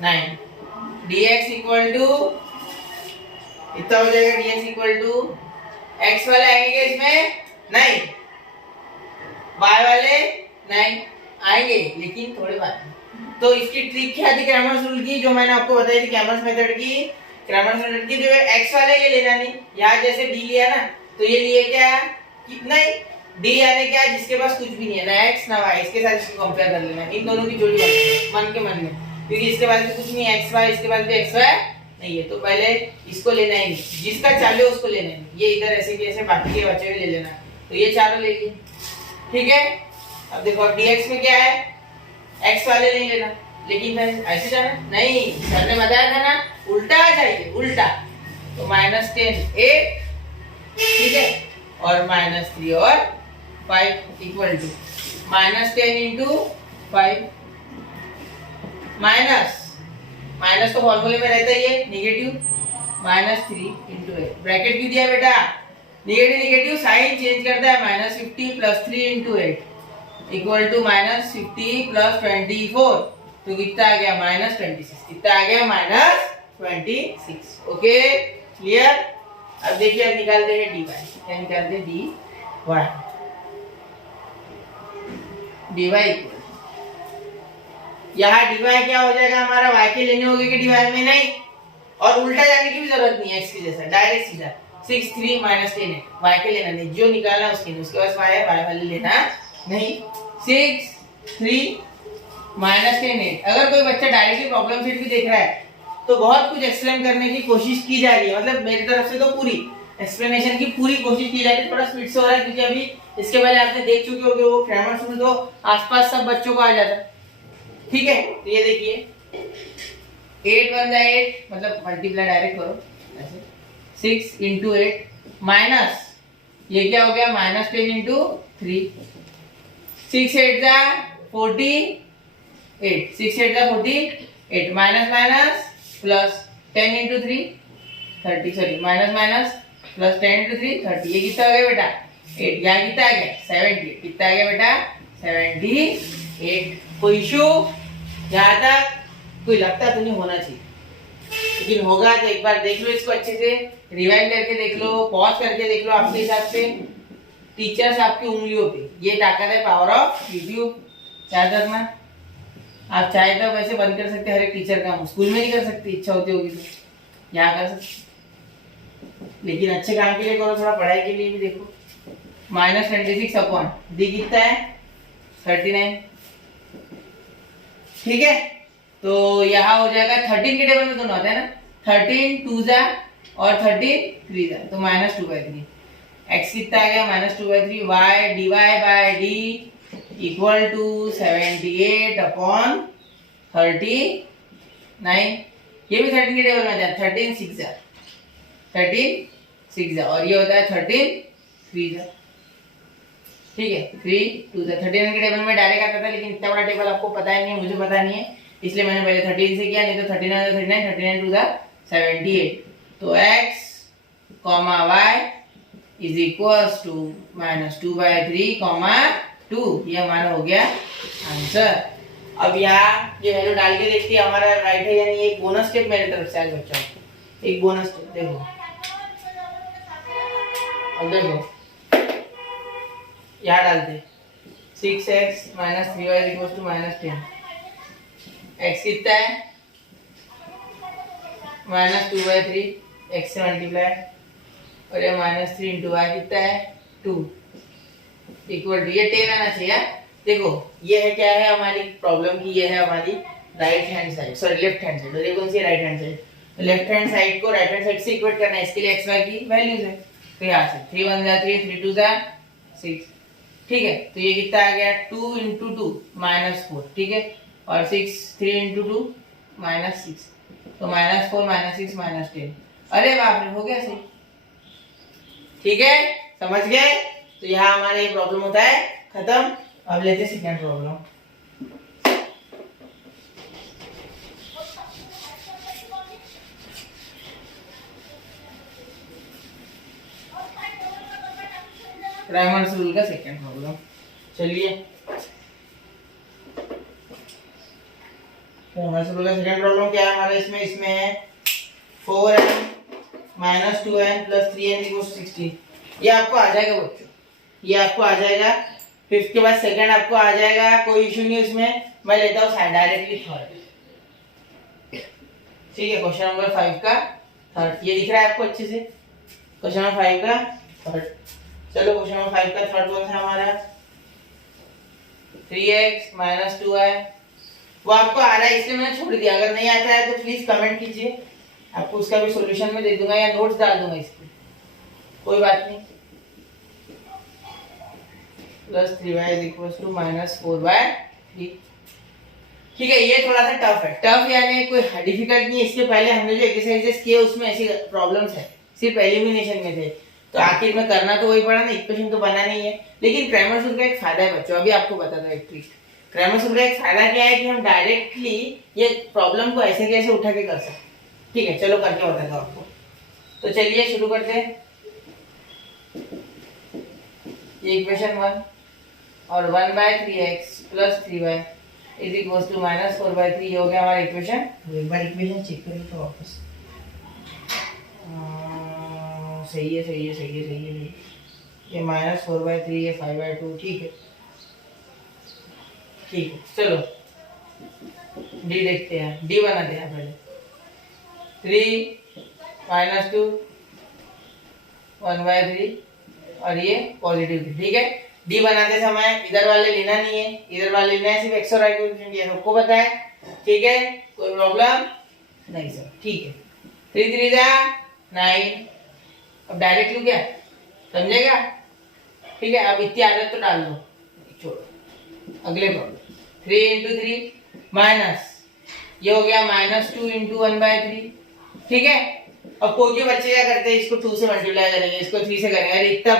39। dx = इतना हो जाएगा। dx = x वाले आएंगे इसमें नहीं, y वाले नहीं आएंगे, लेकिन थोड़े बाद। तो इसकी ट्रिक क्या थी क्रैमर्स रूल की, जो मैंने आपको बताई थी क्रैमर्स मेथड की। क्रैमर्स मेथड की जो है x वाले ये लेना नहीं। यहाँ जैसे d लिया ना, तो ये लिए क्या? कितना ही d यानी क्या? जिसके पास कुछ भी नहीं है, ना x ना y, इसके साथ इसको कंपेयर कर लेना। इन दोनों की जोड़ी बनाना मन के मन में, क्योंकि इसके पास भी कुछ नहीं है x y, इसके पास भी x y नहीं है। तो पहले इसको लेना ही नहीं, जिसका चाले उसको लेना ही नहीं। ये इधर ऐसे कि ऐसे बाकी के बच्चे भी ले लेना। तो ये चारों ले लिए। ठीक है, अब देखो dx में क्या है? x वाले नहीं लेना, लेकिन ऐसे जाना नहीं, सर ने बताया था ना, उल्टा आ जाइए, उल्टा। तो -10 8, ठीक है, और -3 और 5 = -10 × 5 माइनस तो फॉर्मूले में रहता ही है नेगेटिव, -3 × 8 ब्रैकेट क्यों दिया बेटा? नेगेटिव साइन चेंज करता है। -50 + 3 × 8 = -50 + 24। तो कितना आ गया? -26। कितना आ गया? -26। Okay, clear. अब देखिए, अब निकालते हैं dy। क्या निकालते हैं? dy यहाँ dy क्या हो जाएगा हमारा? y के लेने होंगे कि dy में नहीं, और उल्टा जाने की भी जरूरत नहीं है, x की जैसा डायरेक्ट सीधा 6 3 -10 है। y के लेना नहीं, जो निकालना है उसके लिए, उसके पास y है, y वाले लेना नहीं। 6 3 -10 8। अगर कोई बच्चा डायरेक्टली प्रॉब्लम सेट भी देख रहा है तो बहुत कुछ एक्सप्लेन करने की कोशिश की जा रही है, मतलब मेरी तरफ से तो पूरी एक्सप्लेनेशन की पूरी कोशिश की जा रही है। थोड़ा स्पीड से हो रहा है क्योंकि अभी इसके पहले आपने देख चुके होंगे वो क्रैमर्स रूल, तो आसपास सब बच्चों को आ जाता है। ठीक है, तो ये देखिए 8 1 8, मतलब मल्टीप्लाई डायरेक्ट करो ऐसे। 6 × 8 माइनस ये क्या हो गया? -10 × 3। 6 8 48, 6 8 48, minus plus 10 × 3 30, sorry minus plus 10 × 3 30। ये कितना हो गया बेटा? 8। यहाँ कितना आ गया? 78। कितना आ गया बेटा? 78। कोई इशू यहाँ तक? कोई लगता तो नहीं होना चाहिए, लेकिन होगा तो एक बार देख लो इसको अच्छे से, रिवाइंड करके देख लो, पॉज करके देख लो अपने हिसाब से। टीचर्स आपकी उंगलियों पे, ये ताकत है पावर ऑफ यूट्यूब, याद रखना। आप चाहे तो वैसे बंद कर सकते, हर एक टीचर का स्कूल में नहीं कर सकते, इच्छा होती होगी तो यहाँ कर सकते, लेकिन अच्छे काम के लिए करो, थोड़ा पढ़ाई के लिए भी देखो। -26 अपॉन डी कितना है 39, ठीक है। तो यहाँ हो जाएगा 13 के टेबल में दोनों आते हैं ना, 13 2 जा और 13 3 जा, तो -2/3। x कितना आ गया -2/3, y dy by d equal to 78 upon 39। ये भी 13 के टेबल में आता है, 13 6 जा 13 6 जा, और ये होता है 13 3 जा, ठीक है। 3 2 जा 39 के टेबल में डायरेक्ट आता था, लेकिन इतना बड़ा टेबल आपको पता ही नहीं है, मुझे पता नहीं है, इसलिए मैंने पहले 13 से किया, नहीं तो 39 39 2 जा 78। तो x y is equal to -2/3 2, ये हमारा हो गया आंसर। अब यहाँ ये वैल्यू डाल के देखते हैं हमारा राइट है, यानी एक बोनस स्टेप मेरे तरफ से आज बच्चों, एक बोनस स्टेप देखो। अब देखो यहाँ डालते 6x - 3y = -10। x कितना है -2/3, x से मल्टीप्लाई, और ये -3 × y कितना है 2 इक्वल टू, ये 10 आना चाहिए। देखो ये है क्या है हमारी प्रॉब्लम की, ये है हमारी right hand side, sorry left hand side, देखो कौन सी राइट हैंड साइड, तो लेफ्ट हैंड साइड को राइट हैंड साइड से इक्वेट करना है, इसके लिए x y की वैल्यूज है, तो यहाँ से 3 1 जा 3 3 2 जा 6, ठीक है। तो ये कितना आ गया 2 × 2 -4, ठीक है, और 6 3 × 2 -6, तो -4 -6 -10, अरे बाप रे हो गया सही, ठीक है, समझ गए। तो यहाँ हमारा ये प्रॉब्लम होता है खत्म। अब लेते हैं सेकंड प्रॉब्लम। क्राइमर्स रूल का सेकंड प्रॉब्लम, चलिए क्राइमर्स रूल का सेकंड प्रॉब्लम क्या है हमारा, इसमें है 4m - 2n + 3n = 16। ये आपको आ जाएगा बच्चों, ये आपको आ जाएगा, फिर इसके बाद सेकंड आपको आ जाएगा, कोई इशू नहीं उसमें, मैं लेता हूँ डायरेक्टली थर्ड, ठीक है। क्वेश्चन नंबर 5 का थर्ड, ये दिख रहा है आपको अच्छे से, क्वेश्चन नंबर 5 का थर्ड। चलो क्वेश्चन नंबर 5 का थर्ड कौन सा हमारा, 3x - 2y, वो आपको आ रहा है इसलिए मैंने छोड़ दिया, अगर नहीं आता है तो प्लीज कमेंट कीजिए, आपको उसका भी सॉल्यूशन में दे दूंगा या नोट्स डाल दूंगा इसके, कोई बात नहीं। + 3y = -4/3, ठीक है। ये थोड़ा सा टफ है, टफ यानी कोई डिफिकल्ट नहीं है, इसके पहले हमने जो एक्सरसाइजेस किए उसमें ऐसी प्रॉब्लम्स है, सिर्फ एलिमिनेशन में थे, तो आखिर में करना तो वही पड़ा ना, इक्वेशन तो बना नहीं है। लेकिन क्रैमर्स रूल का एक फायदा है बच्चों, अभी आपको बताता हूं एक ट्रिक। क्रैमर्स रूल का एक फायदा क्या है कि हम डायरेक्टली ये प्रॉब्लम को ऐसे कैसे उठा के कर सकते, ठीक है। चलो करके बताता हूं आपको, तो चलिए शुरू करते हैं। ये इक्वेशन 1 और 1/3x + 3y = -4/3 हो गया हमारा इक्वेशन। एक बार इक्वेशन चेक करें तो वापस, सही है सही है सही है सही है, ये -4/3 ये 5/2, ठीक है ठीक है। चलो डी देखते हैं, डी बनाते हैं पहले, 3 - 2 1/3 और ये पॉजिटिव, ठीक है। डी बनाते समय इधर वाले लेना नहीं है, इधर वाले लेना है, सिर्फ एक्स और वाई कोएफिशिएंट, ये सबको पता है, ठीक है, कोई प्रॉब्लम नहीं सर, ठीक है। 3 3 जा 9, अब डायरेक्ट लूं क्या, समझेगा, ठीक है। अब इतनी आदत तो डाल दो, छोड़ो अगले प्रॉब्लम। 3 × 3 माइनस, ये हो गया -2 × 1/3, ठीक है। अब कोई के बच्चे क्या करते हैं, इसको 2 से मल्टीप्लाई करेंगे, इसको 3 से करेंगे, अरे इतना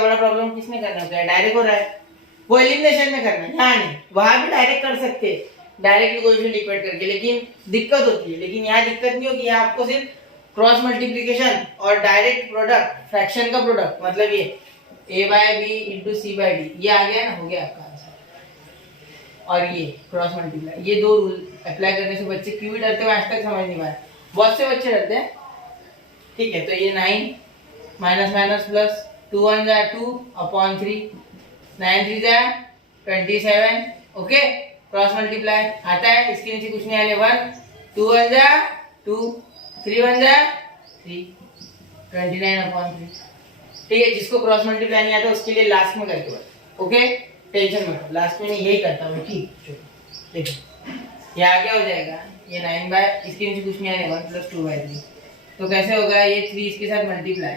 बड़ा प्रॉब्लम किसने करना होता है, डायरेक्ट हो रहा है, वो एलिमिनेशन में करना है, यहाँ नहीं, वहां भी डायरेक्ट कर सकते हैं डायरेक्टली कोएफिशिएंट इक्वेट करके, लेकिन दिक्कत होती है। लेकिन यहाँ दिक्कत नहीं होगी, यहाँ आपको सिर्फ क्रॉस मल्टीप्लिकेशन और डायरेक्ट प्रोडक्ट, फ्रैक्शन का प्रोडक्ट, मतलब ये a/b × c/d, ये आ गया ना, हो गया आपका आंसर। और ये क्रॉस मल्टीप्लाई, ये दो रूल अप्लाई करने से बच्चे क्यों भी डरते हैं, आज तक समझ नहीं पाए, बहुत से बच्चे डरते हैं, ठीक है। तो ये 9 माइनस माइनस प्लस 2 1 जा 2/3, 9 3 जा 27, ओके। क्रॉस मल्टीप्लाई आता है, इसके नीचे कुछ नहीं आने, 1 2 1 जा 2 3 1 जा 3 29/3। ठीक है, जिसको क्रॉस मल्टीप्लाई नहीं आता उसके लिए लास्ट में करके बता। ओके, टेंशन मत, लास्ट में यही करता हूँ। ठीक, चलो देखो ये आगे हो जाएगा, ये 9 बाय, इसके नीचे कुछ नहीं आने, 1 + 2/3। तो कैसे होगा, ये 3 इसके साथ मल्टीप्लाई,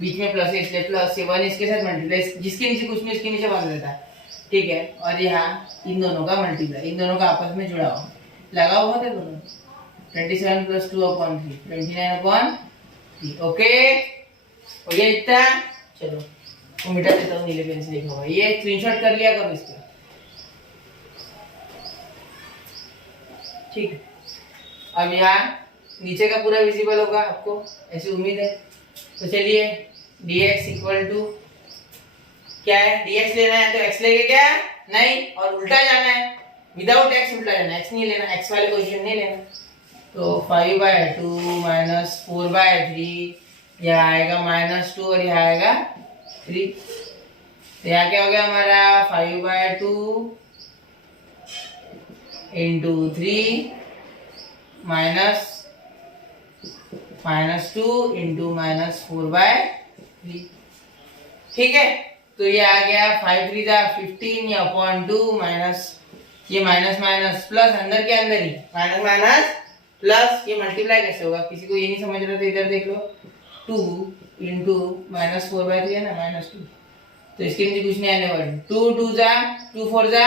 बीच में प्लस है इसलिए प्लस, ये 1 इसके साथ मल्टीप्लाई, जिसके नीचे कुछ नहीं उसके नीचे 1 रहता है। ठीक है, और यहाँ इन दोनों का मल्टीप्लाई, इन दोनों का आपस में जुड़ा हुआ लगा हुआ था दोनों, 27 + 2/3 29/3। ओके, हो गया इतना। चलो तो मिटा देता हूँ नीले पेन से, लिखा हुआ ये स्क्रीनशॉट कर लिया करो इसका। ठीक है, अब यहाँ नीचे का पूरा विजिबल होगा आपको, ऐसी उम्मीद है। तो चलिए dx = क्या है, dx लेना है तो x लेके क्या नहीं, और उल्टा जाना है, विदाउट x उल्टा जाना है, x नहीं लेना, x वाले पोजीशन नहीं लेना। तो 5/2 - 4/3, यह आएगा -2 और यह आएगा 3। तो यहाँ क्या हो गया हमारा, 5/2 × 3 -2 × -4/3। ठीक है, तो ये आ गया 5 3 15, या अपॉन 2 माइनस, ये माइनस माइनस प्लस, अंदर के अंदर ही माइनस माइनस प्लस, ये मल्टीप्लाई कैसे होगा, किसी को ये नहीं समझ रहा तो इधर देख लो, 2 × -4/3 है ना, -2, तो इसके नीचे कुछ नहीं आने वाला, 2 2 जा 2 4 जा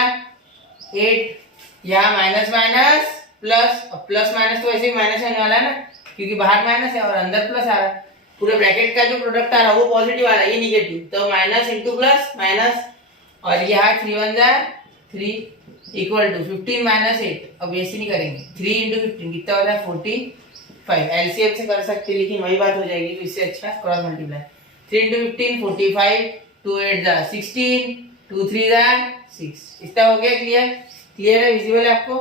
8, यहाँ माइनस माइनस प्लस, अब प्लस माइनस तो ऐसे ही माइनस आने वाला है ना, क्योंकि बाहर माइनस है और अंदर प्लस आ रहा है, पूरे ब्रैकेट का जो प्रोडक्ट आ रहा है वो पॉजिटिव आ रहा है, ये निगेटिव, तो माइनस इंटू प्लस माइनस, और यहाँ 3 1 जा 3 = 15 - 8। अब ऐसे नहीं करेंगे, 3 × 15 कितना हो रहा है, 45। एलसीएम से कर सकते लेकिन वही बात हो जाएगी, तो इससे अच्छा क्रॉस मल्टीप्लाई, 3 × 15 45, 2 8 जा 16, 2 3 जा 6। इतना हो गया, क्लियर, क्लियर है, विजिबल है आपको।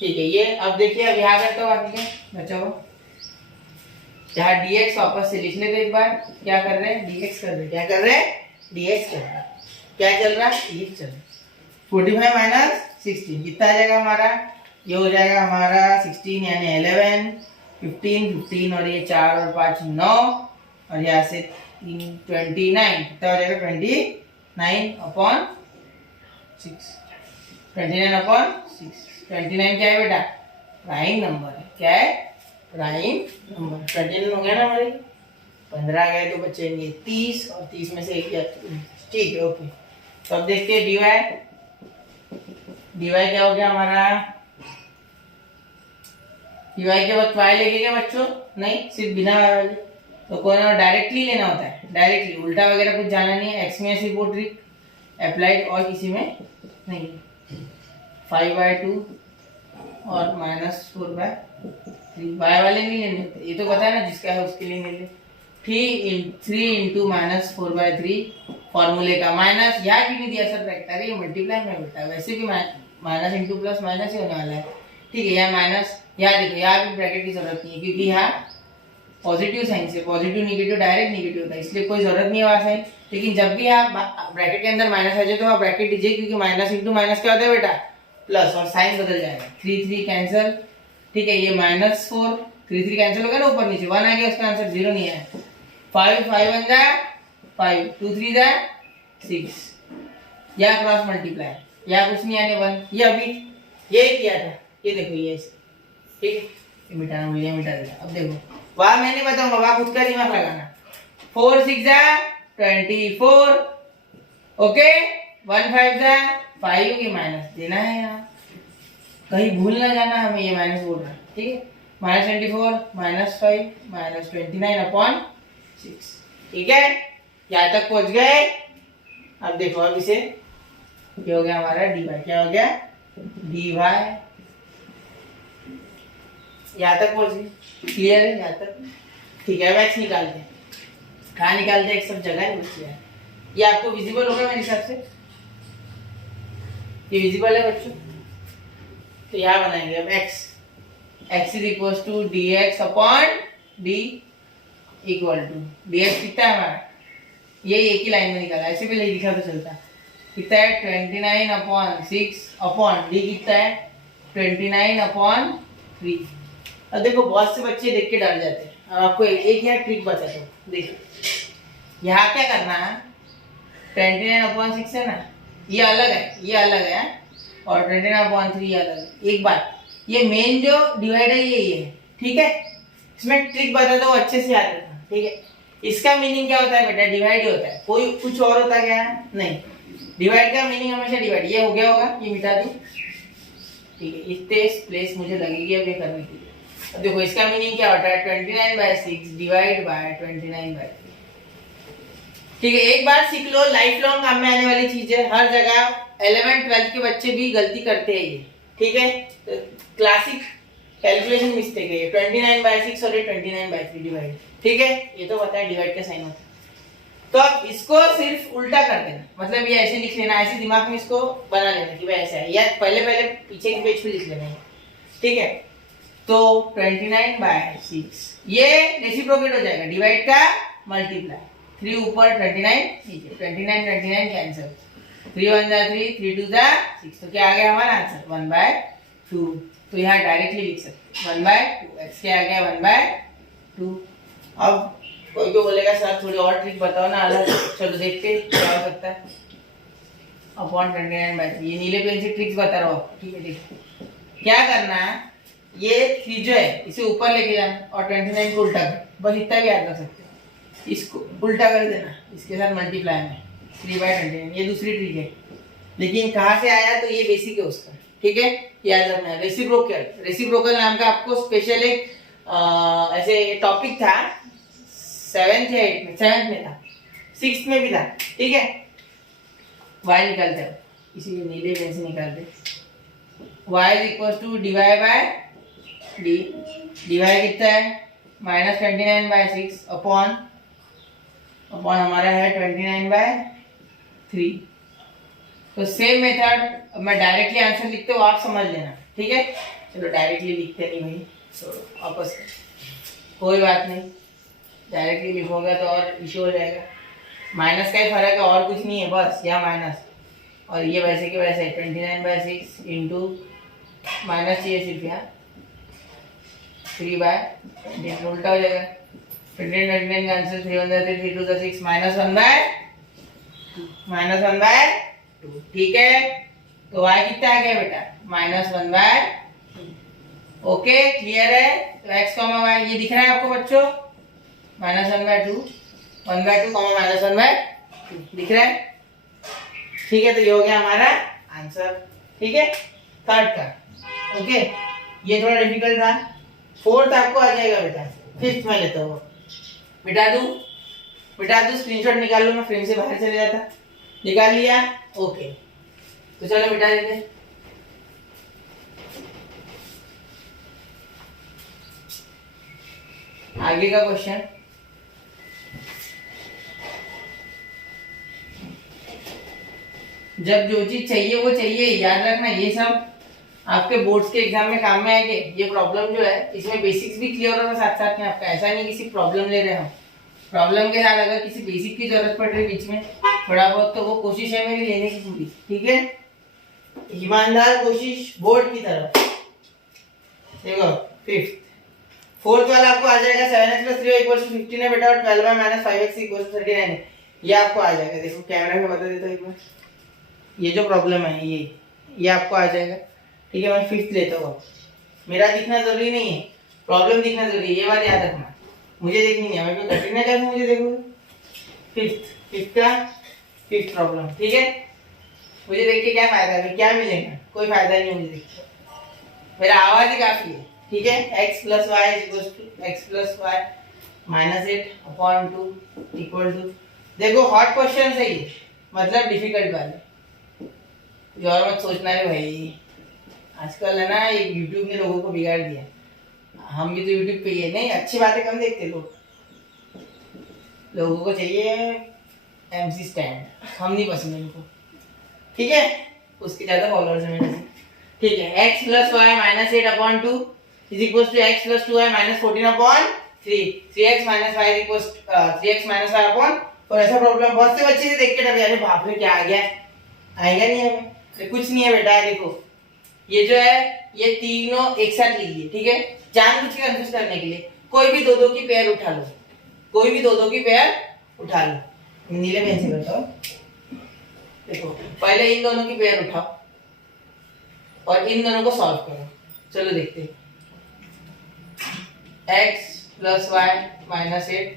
ठीक है, ये अब देखिए, अब यहाँ करता हूँ बाकी के बचा हुआ, यहाँ dx वापस से लिख लेते एक बार, क्या कर रहे हैं, dx कर रहे हैं, क्या कर रहे हैं, dx कर रहे हैं, क्या चल रहा है, dx चल रहा है। 45 - 16 कितना आ जाएगा हमारा, ये हो जाएगा हमारा 16 यानी 11 15 15, और ये 4 और 5 9, और यहाँ से 3 29, कितना हो जाएगा 29/6, 29/6। 29 क्या है बेटा, प्राइम नंबर है, क्या है, प्राइम नंबर। 29 हो गया ना हमारी, 15 गए तो बचेंगे 30, और 30 में से 1 गया। ठीक है, ओके, तो अब देखते हैं dy क्या हो गया हमारा, dy के बाद y लेके क्या बच्चों, नहीं, सिर्फ बिना y वाले, तो कौन है, डायरेक्टली लेना होता है, डायरेक्टली, उल्टा वगैरह कुछ जाना नहीं है, x में सिर्फ वो ट्रिक अप्लाइड और किसी में नहीं। 5/2 और -4/3, y वाले नहीं लेने होते, ये तो पता है ना, जिसका है उसके लिए ले ले। 3 × -4/3 फॉर्मूले का माइनस, यहाँ क्यों नहीं दिया सर ब्रैकेट, अरे ये मल्टीप्लाई में बेटा, वैसे भी माइनस इंटू प्लस माइनस ही होने वाला है। ठीक है, यहाँ माइनस, यहाँ देखो, यहाँ भी ब्रैकेट की जरूरत नहीं है, क्योंकि यहाँ पॉजिटिव साइन से, पॉजिटिव निगेटिव डायरेक्ट निगेटिव होता है, इसलिए कोई जरूरत नहीं है वहां से। लेकिन जब भी आप ब्रैकेट के अंदर माइनस आ जाए तो आप ब्रैकेट दीजिए, क्योंकि माइनस इंटू माइनस क्या होता है बेटा, प्लस, और साइन बदल जाएगा, 3 3 कैंसिल। ठीक है, ये -4 3 3 कैंसिल हो गया ना, ऊपर नीचे 1 आ गया, उसका आंसर 0 नहीं है। 5 5 1 जा 5, 2 3 जा 6, या क्रॉस मल्टीप्लाई, या कुछ नहीं आने 1, ये अभी ये किया था, ये देखो ये ऐसे। ठीक है, ये मिटाना भूल गया, मिटा दिया। अब देखो, वहां मैं नहीं बताऊंगा, वहां खुद का दिमाग लगाना। 4 6 जा 24, ओके, 1 5 जा 5 के माइनस देना है, यहाँ कहीं भूल ना जाना, हमें ये माइनस बोल रहा है। ठीक है, -24 -5 -29/6। ठीक है, यहाँ तक पहुंच गए। अब देखो, अब इसे, ये हो गया हमारा dy, क्या हो गया, dy, यहाँ तक पहुंच गए, क्लियर है यहाँ तक। ठीक है, अब x निकालते हैं, कहाँ निकालते हैं, एक सब जगह है बच्चे है, ये आपको विजिबल होगा मेरे हिसाब से, ये विजिबल है बच्चों, तो यहाँ बनाएंगे अब x = dx/d = dx कितना है हमारा, ये एक ही लाइन में निकाला, ऐसे भी लिखा तो चलता, कितना है 29/6 अपॉन डी कितना है 29/3। अब देखो बहुत से बच्चे देख के डर जाते हैं। अब आपको एक यहाँ ट्रिक बताता हूँ, देखो यहाँ क्या करना है 29/6 है ना, ये अलग है और 29/3 ये अलग है। एक बात, ये मेन जो डिवाइड है ये है, ठीक है। इसमें ट्रिक बताता हूँ, अच्छे से याद रखना, ठीक है। इसका मीनिंग क्या होता है बेटा, डिवाइड ही होता है, कोई कुछ और होता क्या है नहीं। डिवाइड का मीनिंग हमेशा डिवाइड। ये हो गया होगा, ये मिटा दूं, ठीक है। इतने प्लेस मुझे लगेगी अब ये करने के लिए। अब देखो इसका मीनिंग क्या होता है 29/6 डिवाइड बाय 29/3, ठीक है। एक बार सीख लो, लाइफ लॉन्ग काम में आने वाली चीज है। हर जगह 11th 12th के बच्चे भी गलती करते हैं ये, ठीक है। तो क्लासिक कैलकुलेशन मिस्टेक है ये 29/6 और ये 29/3 डिवाइड, ठीक है। ये तो पता है डिवाइड का साइन होता है। तो अब इसको सिर्फ उल्टा कर देना, मतलब ये ऐसे लिख लेना, ऐसे दिमाग में इसको बना लेना कि भाई ऐसा है, या पहले पीछे के पेज पे लिख लेना, ठीक है। तो 29/6 ये रेसिप्रोकेट हो जाएगा, डिवाइड का मल्टीप्लाई, 3 ऊपर 29 नीचे, 29 कैंसिल, 3 1 जा 3, 3 2 जा 6। तो क्या आ गया हमारा आंसर 1/2। तो यहाँ डायरेक्टली लिख सकते 1/2। एक्स क्या आ गया 1/2। अब कोई को बोलेगा सर थोड़ी और ट्रिक बताओ ना अलग, चलो देखते हैं क्या हो सकता है। अपॉन 29/3 ये नीले पेन से ट्रिक्स बता रहा हूँ, ठीक है। देखो क्या करना है, ये 3 जो है इसे ऊपर लेके जाना और 29 को उल्टा कर, बस इतना भी याद रख सकते हो। इसको उल्टा कर देना, इसके साथ मल्टीप्लाई में 3/29, ये दूसरी ट्रिक है। लेकिन कहाँ से आया, तो ये बेसिक है उसका, ठीक है, याद रखना है। रेसिप्रोकल नाम का आपको स्पेशल एक ऐसे टॉपिक था 7th या 8th में, 7th में था, 6th में भी था, ठीक है। y निकालते हैं, इसीलिए नीले पेन से निकालते। y is equal to divide by d, divide कितना है -29/6 अपॉन हमारा है 29/3। तो सेम मेथड मैं डायरेक्टली आंसर लिखते हो, आप समझ लेना, ठीक है। चलो डायरेक्टली लिखते नहीं भाई, तो वापस कोई बात नहीं, डायरेक्टली लिखोगे तो और इशू हो जाएगा। माइनस का ही फर्क है और कुछ नहीं है, बस यहाँ माइनस और ये वैसे के वैसे 29/6 इंटू माइनस चाहिए सिर्फ यहाँ 3/29 उल्टा हो जाएगा। 29 का आंसर 3 1 3 2 6 -1/2, ठीक है। तो y कितना आ गया बेटा -1/2। ओके क्लियर है। तो x, y ये दिख रहा है आपको बच्चों, -1/2, 1/2, -1/2 दिख रहा है, ठीक है। तो ये हो गया हमारा आंसर, ठीक है, थर्ड का। ओके ये थोड़ा डिफिकल्ट था। फोर्थ आपको आ जाएगा बेटा, फिफ्थ में लेता हूँ, मिटा दूं स्क्रीनशॉट निकाल लो, मैं फ्रेम से बाहर चले जाता। निकाल लिया, ओके। तो चलो मिटा देते। आगे का क्वेश्चन, जब जो चीज चाहिए वो चाहिए, याद रखना। ये सब आपके बोर्ड्स के एग्जाम में काम में आएंगे। ये प्रॉब्लम जो है इसमें बेसिक्स भी क्लियर होगा साथ साथ में आपका। ऐसा नहीं किसी प्रॉब्लम ले रहे हो, प्रॉब्लम के साथ अगर किसी बेसिक की जरूरत पड़ रही बीच में थोड़ा बहुत, तो वो कोशिश है मेरी लेने की पूरी, ठीक है। ईमानदार कोशिश बोर्ड की तरफ। देखो फिफ्थ, फोर्थ वाला आपको आ जाएगा 7x + 3y = 15 है बेटा, और 12y - 5x = 39 है। ये आपको आ जाएगा, देखो कैमरा में बता देता हूँ एक बार। ये जो प्रॉब्लम है ये आपको आ जाएगा, ठीक है। मैं फिफ्थ लेता हूँ, मेरा दिखना जरूरी नहीं है, प्रॉब्लम दिखना जरूरी है, ये बात याद रखना। मुझे देखनी नहीं है, मैं क्यों कठिन है, मुझे देखो फिफ्थ प्रॉब्लम, ठीक है। मुझे देख के क्या फायदा है, क्या मिलेगा, कोई फायदा नहीं है मुझे देख के, मेरा आवाज ही काफी है, ठीक है। x + y = x + y -8/2 = देखो हॉट क्वेश्चन है ये, मतलब डिफिकल्ट वाले, और मत सोचना रे भाई। आजकल है ना ये यूट्यूब ने लोगों को बिगाड़ दिया। हम भी तो यूट्यूब पे ही है, नहीं अच्छी बातें कम देखते लोगों को चाहिए MC स्टैंड, हम नहीं पसंद इनको, ठीक है। उसके ज्यादा फॉलोअर्स हैं मेरे से, ठीक है। x + y -8/2 = x + 2y -14/3, 3x - 5 = 3x - 5/4। और ऐसा प्रॉब्लम बहुत से बच्चे से देख के डर गए, अरे बाप रे क्या आ गया, आएगा नहीं हमें, तो कुछ नहीं है बेटा। देखो ये जो है ये तीनों एक साथ लीजिए, ठीक है, जानबूझ के कंफ्यूज करने के लिए। कोई भी दो दो की पेयर उठा लो, कोई भी दो दो की पेयर उठा लो। नीले पेन से करता हूं। देखो पहले इन दोनों की पेयर उठाओ और इन दोनों को सॉल्व करो। चलो देखते हैं। x plus y minus 8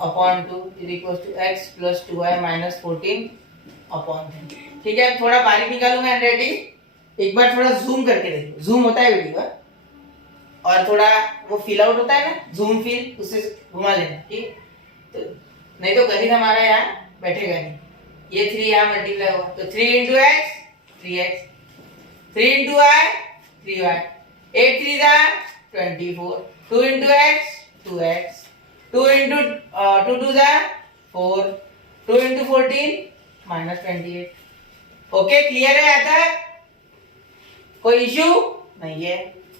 upon 2 is equals to x plus 2y minus 14 upon 10। ठीक है, थोड़ा बारीक निकालूंगा हैंडराइटिंग। एक बार थोड़ा जूम करके देखो, जूम होता है वीडियो का, और थोड़ा वो फिल आउट होता है ना, जूम फिल, उससे घुमा लेना, ठीक। तो नहीं तो गणित हमारा यहाँ बैठेगा नहीं। ये 3 यहाँ मल्टीप्लाई हुआ तो 3 into x 3x, 3 into y 3y, 8 3 जा 24, 2 into x 2x, 2 into 2 2 जा 4, 2 into 14 minus 28। ओके, क्लियर है यहाँ तक? कोई इश्यू नहीं है?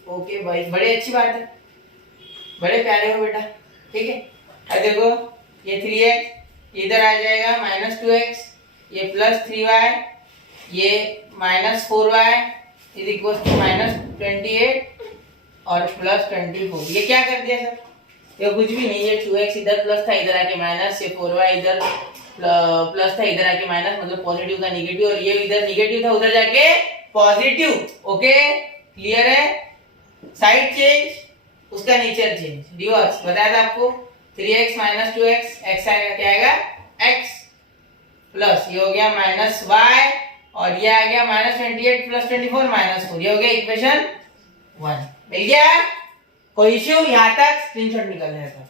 ओके भाई, बड़े अच्छी बात है, बड़े प्यारे हो बेटा, ठीक है। अब देखो ये 3x इधर आ जाएगा -2x, ये +3y, ये -4y इज इक्वल टू -28 और +24। ये क्या कर दिया सर? ये कुछ भी नहीं, ये 2x इधर प्लस था, इधर आके माइनस, ये 4y इधर प्लस था, इधर आके माइनस, मतलब पॉजिटिव का नेगेटिव, और ये इधर नेगेटिव था उधर जाके पॉजिटिव। ओके, क्लियर है? साइड चेंज, उसका नेचर चेंज, रिवर्स बताया था आपको। 3x - 2x, x आएगा, क्या आएगा? x प्लस ये हो गया -y, और ये आ गया -28 + 24 -4, ये हो गया इक्वेशन 1। मिल गया? कोई इश्यू? यहाँ तक स्क्रीनशॉट निकल रहा था,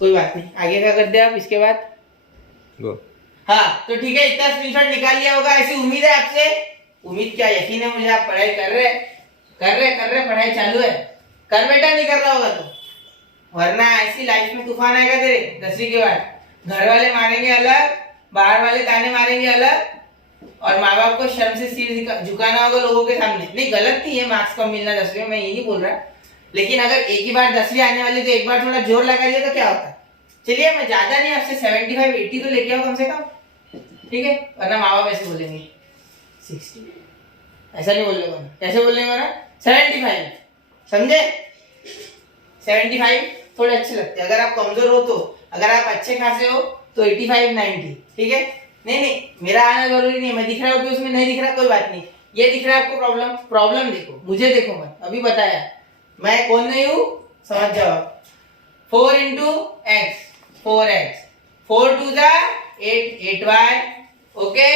कोई बात नहीं। आगे क्या करते हैं आप इसके बाद? गो। हाँ तो ठीक है, इतना स्क्रीनशॉट निकाल लिया होगा, ऐसी उम्मीद है आपसे। उम्मीद क्या, यकीन है मुझे, आप पढ़ाई कर रहे पढ़ाई चालू है। कर बेटा, नहीं कर रहा होगा तो, वरना ऐसी लाइफ में तूफान आएगा तेरे 10वीं के बाद। घर वाले मारेंगे अलग, बाहर वाले ताने मारेंगे अलग, और माँ बाप को शर्म से सिर झुकाना होगा लोगों के सामने। नहीं, गलत नहीं है मार्क्स कम मिलना 10वीं में, मैं ये नहीं बोल रहा, लेकिन अगर एक ही बार 10वीं आने वाली तो एक बार थोड़ा जोर लगा लिया तो क्या होता है। चलिए, मैं ज्यादा नहीं, आपसे 75 80 तो लेके आओ कम से कम, ठीक है, वरना माँ बाप ऐसे बोलेंगे 60, ऐसा नहीं बोलेगा ना, कैसे बोलेंगे ना, 75, समझे? 75 थोड़े अच्छे लगते हैं। अगर आप कमजोर हो तो, अगर आप अच्छे खासे हो तो 85 90, ठीक है। नहीं, मेरा आना जरूरी नहीं है, मैं दिख रहा हूँ कि उसमें नहीं दिख रहा, कोई बात नहीं। ये दिख रहा है आपको प्रॉब्लम देखो, मुझे देखो, मैं अभी बताया, मैं कौन नहीं हूँ, समझ जाओ। 4 into x 4x, 4 2 जा 8 8y, ओके।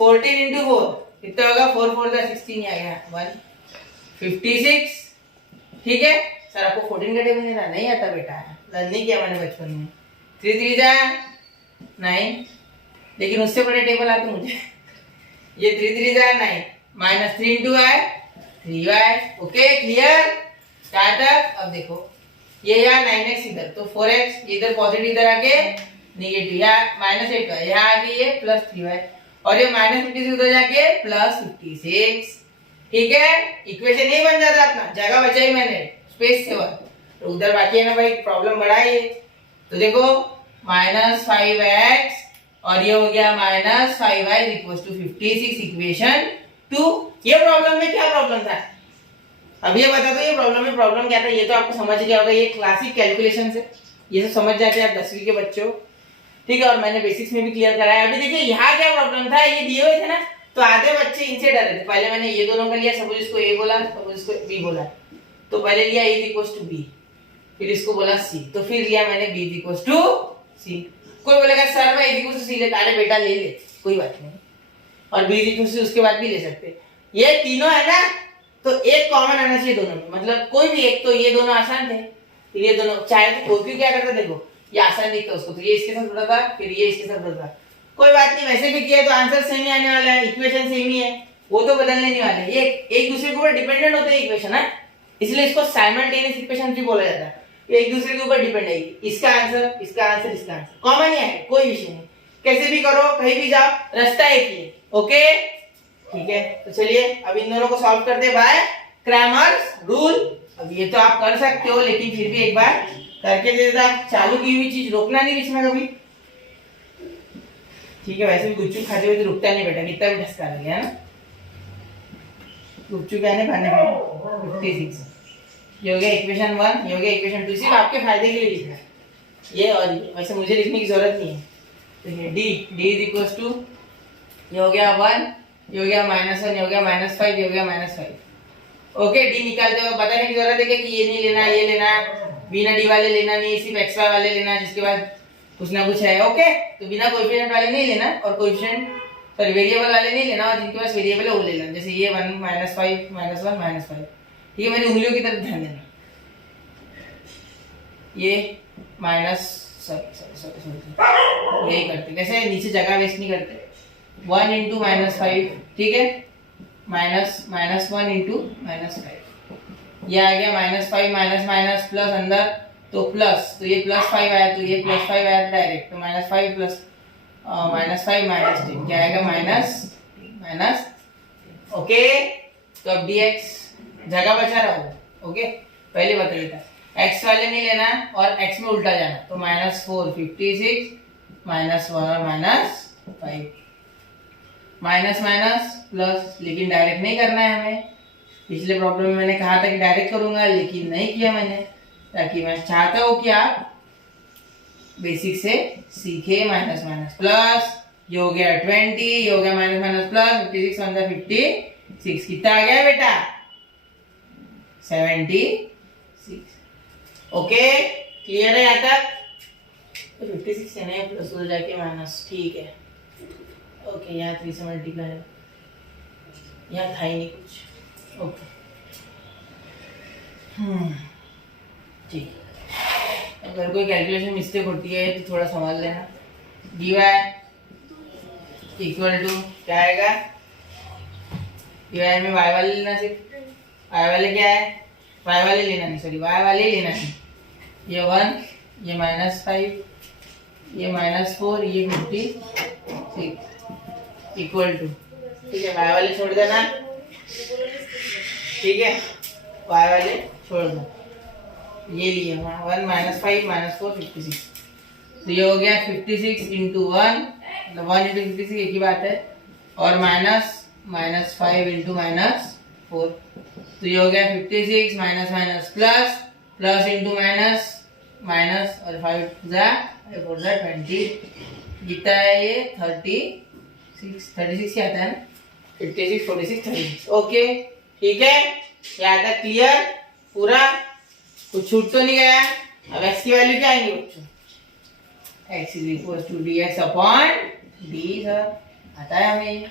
14 into 4 कितना होगा? 4 4 जा 16 आ गया 156, ठीक है। सर आपको 14 का टेबल नहीं आता बेटा, लर्न नहीं किया मैंने बचपन में। 3 3 जा 9, लेकिन उससे बड़े टेबल आते मुझे। ये 3 3 जा 9, -3 into y 3y, okay, clear? Start up. अब देखो ये यहाँ 9x इधर, तो 4x इधर पॉजिटिव, इधर आके नेगेटिव, यहाँ -8 का, यहाँ आके ये +3y, और ये -56 उधर जाके +56, ठीक है। इक्वेशन नहीं बन जाता अपना, जगह बचाई मैंने, स्पेस सेवर, तो उधर बाकी है ना भाई, प्रॉब्लम बड़ा है। तो देखो -5x और ये हो गया -5y = 56, इक्वेशन 2। ये प्रॉब्लम में क्या प्रॉब्लम था? अब ये बता दो, ये प्रॉब्लम में प्रॉब्लम क्या था? ये तो आपको समझ गया होगा, ये क्लासिक कैलकुलेशन है, ये सब समझ जाते हैं आप 10वीं के बच्चों, ठीक है। और मैंने बेसिक्स में भी क्लियर कराया। अभी देखिए यहाँ क्या प्रॉब्लम था, ये दिए हुए थे ना, तो आधे बच्चे इनसे डरे थे। पहले मैंने ये दोनों का लिया, सपोज इसको a बोला, सपोज इसको b बोला, तो पहले लिया a = b, फिर इसको बोला c, तो फिर लिया मैंने b = c। कोई बोलेगा सर मैं a = c लेता, अरे बेटा ले ले, कोई बात नहीं, और b = c उसके बाद भी ले सकते। ये तीनों है ना, तो एक कॉमन आना चाहिए दोनों में, मतलब कोई भी एक, तो ये दोनों आसान थे, फिर ये दोनों, चाहे तो कोई क्या करता, देखो ये आसान दिखता उसको, तो ये इसके साथ जुड़ा था, फिर ये इसके साथ जुड़ा था, कोई बात नहीं, वैसे भी किया तो आंसर सेम ही आने वाला है, इक्वेशन सेम ही है, वो तो बदलने नहीं वाले, ये एक दूसरे के ऊपर डिपेंडेंट होते हैं इक्वेशन, है, इसलिए इसको साइमल्टेनियस इक्वेशन भी बोला जाता है। ये एक दूसरे के ऊपर डिपेंड है, इसका आंसर, इसका आंसर, इसका आंसर कॉमन ही है, कोई विषय नहीं, कैसे भी करो, कहीं भी जाओ, रास्ता एक ही है, ओके, ठीक है। तो चलिए अब इन दोनों को सॉल्व करते हैं बाय क्रैमर्स रूल। अब ये तो आप कर सकते हो, लेकिन फिर भी एक बार करके दे देता, चालू की हुई चीज रोकना नहीं इसमें कभी। ठीक है, वैसे भी गुपचुप खाते हुए तो रुकता नहीं बेटा, कितना भी ठसका लगे, है ना। गुपचुप खाने खाने पे 56 ये हो गया इक्वेशन 1, ये हो गया इक्वेशन 2। सिर्फ आपके फायदे के लिए लिखना है ये और ये, वैसे मुझे लिखने की जरूरत नहीं है। तो ये d इज इक्वल टू, ये हो गया 1, ये हो गया -1, ये हो गया -5, ये हो गया -5। ओके, डी निकालते हुए बताने की जरूरत है कि ये नहीं लेना, ये लेना, बिना डी वाले लेना नहीं, सिर्फ एक्स वाई वाले लेना, जिसके बाद कुछ ना कुछ है। ओके, तो बिना कोएफिशिएंट वाले नहीं लेना, और कोएफिशिएंट सॉरी वेरिएबल वाले नहीं लेना, और जिनके पास वेरिएबल है वो ले लेना। जैसे ये 1 -5 -1 -5। ठीक है, मेरी उंगलियों की तरफ ध्यान देना। ये माइनस सॉरी यही करते, कैसे नीचे जगह वेस्ट नहीं करते। 1 × -5, ठीक है, -1 × -5। ये आ गया -5 माइनस माइनस प्लस अंदर, तो प्लस, तो ये +5 आया, तो ये +5 आया डायरेक्ट, तो -5 प्लस -5 -10 क्या आएगा, माइनस। ओके, तो अब dx जगह बचा रहा हूँ। ओके, पहले बताइए था x वाले नहीं लेना और x में उल्टा जाना, तो -4 56 -1 और -5 माइनस माइनस प्लस, लेकिन डायरेक्ट नहीं करना है हमें। पिछले प्रॉब्लम में मैंने कहा था कि डायरेक्ट करूंगा, लेकिन नहीं किया मैंने, ताकि मैं चाहता हूं कि आप बेसिक से सीखे। माइनस माइनस प्लस, ये हो गया 20, ये हो गया माइनस माइनस प्लस, 56 × 56 कितना आ गया बेटा, 76। ओके, क्लियर है यहाँ तक। तो 56 है ना, प्लस हो जाके माइनस, ठीक है। ओके, यहाँ 3 से मल्टीप्लाई है, यहाँ था ही नहीं कुछ। ओके, ठीक है। अगर कोई कैलकुलेशन मिस्टेक होती है तो थोड़ा समझ लेना। dy इक्वल टू क्या आएगा, dy में y वाले लेना, सिर्फ y वाले क्या है, y वाले लेना नहीं, सॉरी y वाले लेना है। ये 1, ये -5, ये -4, ये 56 इक्वल टू, ठीक है, y वाले छोड़ देना, ठीक है, y वाले छोड़ दो, ये लिए 1 -5 -4 56। तो ये हो गया 56 × 1, मतलब 1 × 56 एक ही बात है, और -5 × -4, तो ये हो गया 56 minus minus plus, plus into minus minus, और 5 जा 20 कितना है ये 36 आता है ना, 56 46 36। ओके, ठीक है, यहाँ तक क्लियर पूरा, कुछ छूट तो नहीं गया। अब x की वैल्यू क्या आएंगी बच्चों, x = dx upon d, sir आता है हमें ये।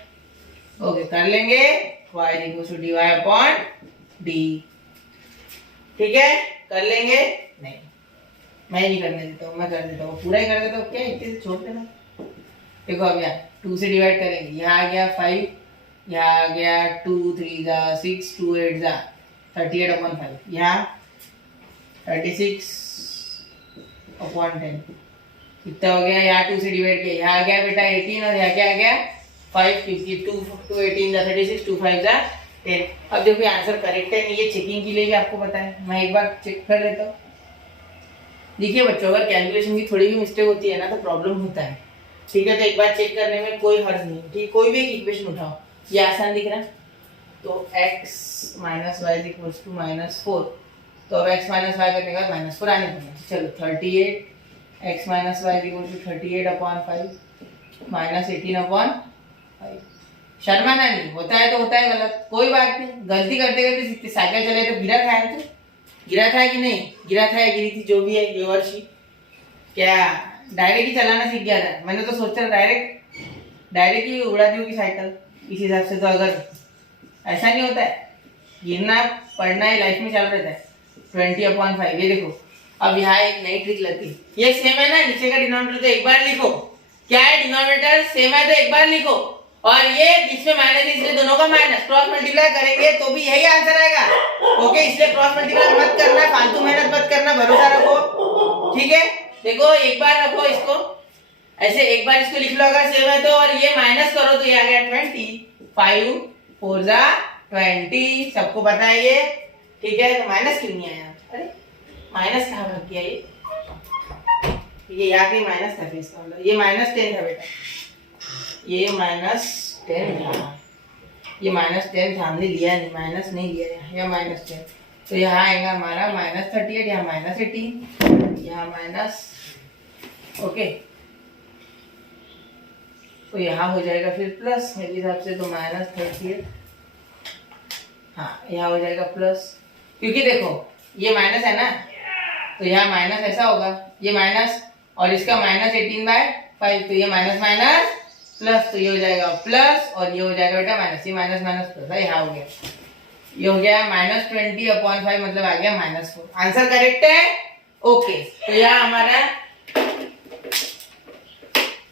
ओके, कर लेंगे, y = dy अपॉन d, ठीक है, कर लेंगे। नहीं, मैं नहीं करने देता हूँ, मैं कर देता हूँ, पूरा ही कर देता हूँ, क्या इतने से छोड़ देना। देखो अब यहाँ 2 से डिवाइड करेंगे, यहाँ आ गया 5, यहाँ आ गया 2 3 जा 6, 2 8 जा 38/5, यहाँ 36/10 कितना हो गया, यहाँ 2 से डिवाइड किया, यहाँ आ गया बेटा 18, और यहाँ क्या आ गया 5, क्योंकि 2 18 जा 36, 2 5 जा 10। अब देखो आंसर करेक्ट है नहीं, ये चेकिंग के लिए भी आपको पता है, मैं एक बार चेक कर लेता हूँ। देखिए बच्चों, अगर कैलकुलेशन की थोड़ी भी मिस्टेक होती है ना तो प्रॉब्लम होता है, ठीक है, तो एक बार चेक करने में कोई हर्ज नहीं, ठीक, कोई भी एक इक्वेशन उठाओ, ये आसान दिख रहा है, तो x - y = -4, तो अब x - y करने के बाद -4 आने देना, चलो 38 x - y = 38/5 -18/5। शर्माना नहीं, होता है तो होता है, गलत कोई बात नहीं, गलती करते करते सीखते। साइकिल चले तो गिरा था, तो गिरा था कि नहीं गिरा था, गिरी थी, जो भी है, ये वर्षी क्या डायरेक्ट ही चलाना सीख गया था। मैंने तो सोचा डायरेक्ट ही उड़ा दी होगी साइकिल, इस हिसाब से। तो अगर ऐसा नहीं होता है, गिरना पढ़ना है, लाइफ में चल रहता है। 20/5, ये देखो, अब यहाँ एक नई ट्रिक लगती है, ये सेम है ना, नीचे का डिनोमिनेटर तो एक बार लिखो, क्या है डिनोमिनेटर सेम है तो एक बार लिखो, और ये जिसमें माइनस है इसलिए दोनों का माइनस, क्रॉस मल्टीप्लाई करेंगे तो भी यही आंसर आएगा। ओके, इसलिए क्रॉस मल्टीप्लाई मत करना, फालतू मेहनत मत करना, भरोसा रखो, ठीक है। देखो एक बार रखो इसको ऐसे, एक बार इसको लिख लो अगर सेम है तो, और ये माइनस करो तो ये आ गया 20, 5 4 जा 20, सबको पता है ये, ठीक है। तो माइनस क्यों नहीं आया, अरे माइनस कहाँ भाग गया, ये यहाँ पे माइनस था, इसका मतलब ये -10 था बेटा, ये -10 था, ये -10 था, हमने लिया नहीं, माइनस नहीं लिया यहाँ, -10, तो यहाँ आएगा हमारा -38, यहाँ -18, यहाँ माइनस, ओके, तो यहाँ हो जाएगा फिर प्लस मेरे हिसाब से, तो -38, हाँ यहाँ हो जाएगा प्लस, क्योंकि देखो ये माइनस है ना, तो यहाँ माइनस ऐसा होगा, ये माइनस और इसका -18/5, तो ये माइनस माइनस प्लस, तो ये हो जाएगा प्लस और ये हो जाएगा बेटा माइनस, ये माइनस माइनस प्लस, यहाँ हो गया, ये हो गया -20/5, मतलब आ गया -4। आंसर करेक्ट है, ओके। तो यहाँ हमारा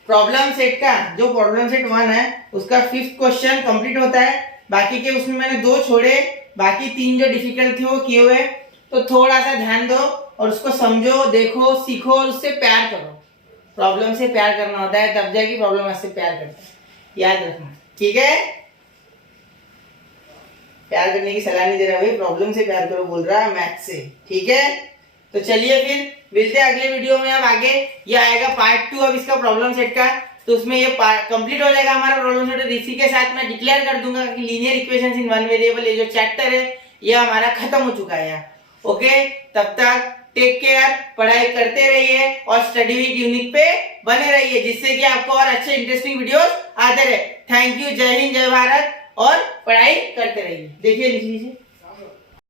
प्रॉब्लम सेट का, जो प्रॉब्लम सेट 1 है उसका 5th क्वेश्चन कंप्लीट होता है। बाकी के उसमें मैंने 2 छोड़े, बाकी 3 जो डिफिकल्ट थे वो किए हुए, तो थोड़ा सा ध्यान दो और उसको समझो, देखो, सीखो और उससे प्यार करो। प्रॉब्लम से प्यार करना होता है, तब जाके प्रॉब्लम आपसे प्यार करता है, याद रखना, ठीक है। प्यार करने की सलाह नहीं दे रहा भाई, प्रॉब्लम से प्यार करो बोल रहा, मैथ से, ठीक है। तो चलिए फिर मिलते हैं अगले वीडियो में। अब आगे ये आएगा पार्ट 2 अब इसका प्रॉब्लम सेट का, तो उसमें ये कंप्लीट हो जाएगा हमारा प्रॉब्लम सेट। इसी के साथ मैं डिक्लेयर कर दूंगा कि linear equations in one variable, ये जो चैप्टर है ये हमारा खत्म हो चुका है। ओके, तब तक टेक केयर, पढ़ाई करते रहिए और स्टडी विद यूनिक पे बने रहिए, जिससे कि आपको और अच्छे इंटरेस्टिंग वीडियोस आते रहे। थैंक यू, जय हिंद, जय भारत, और पढ़ाई करते रहिए। देखिए नीचे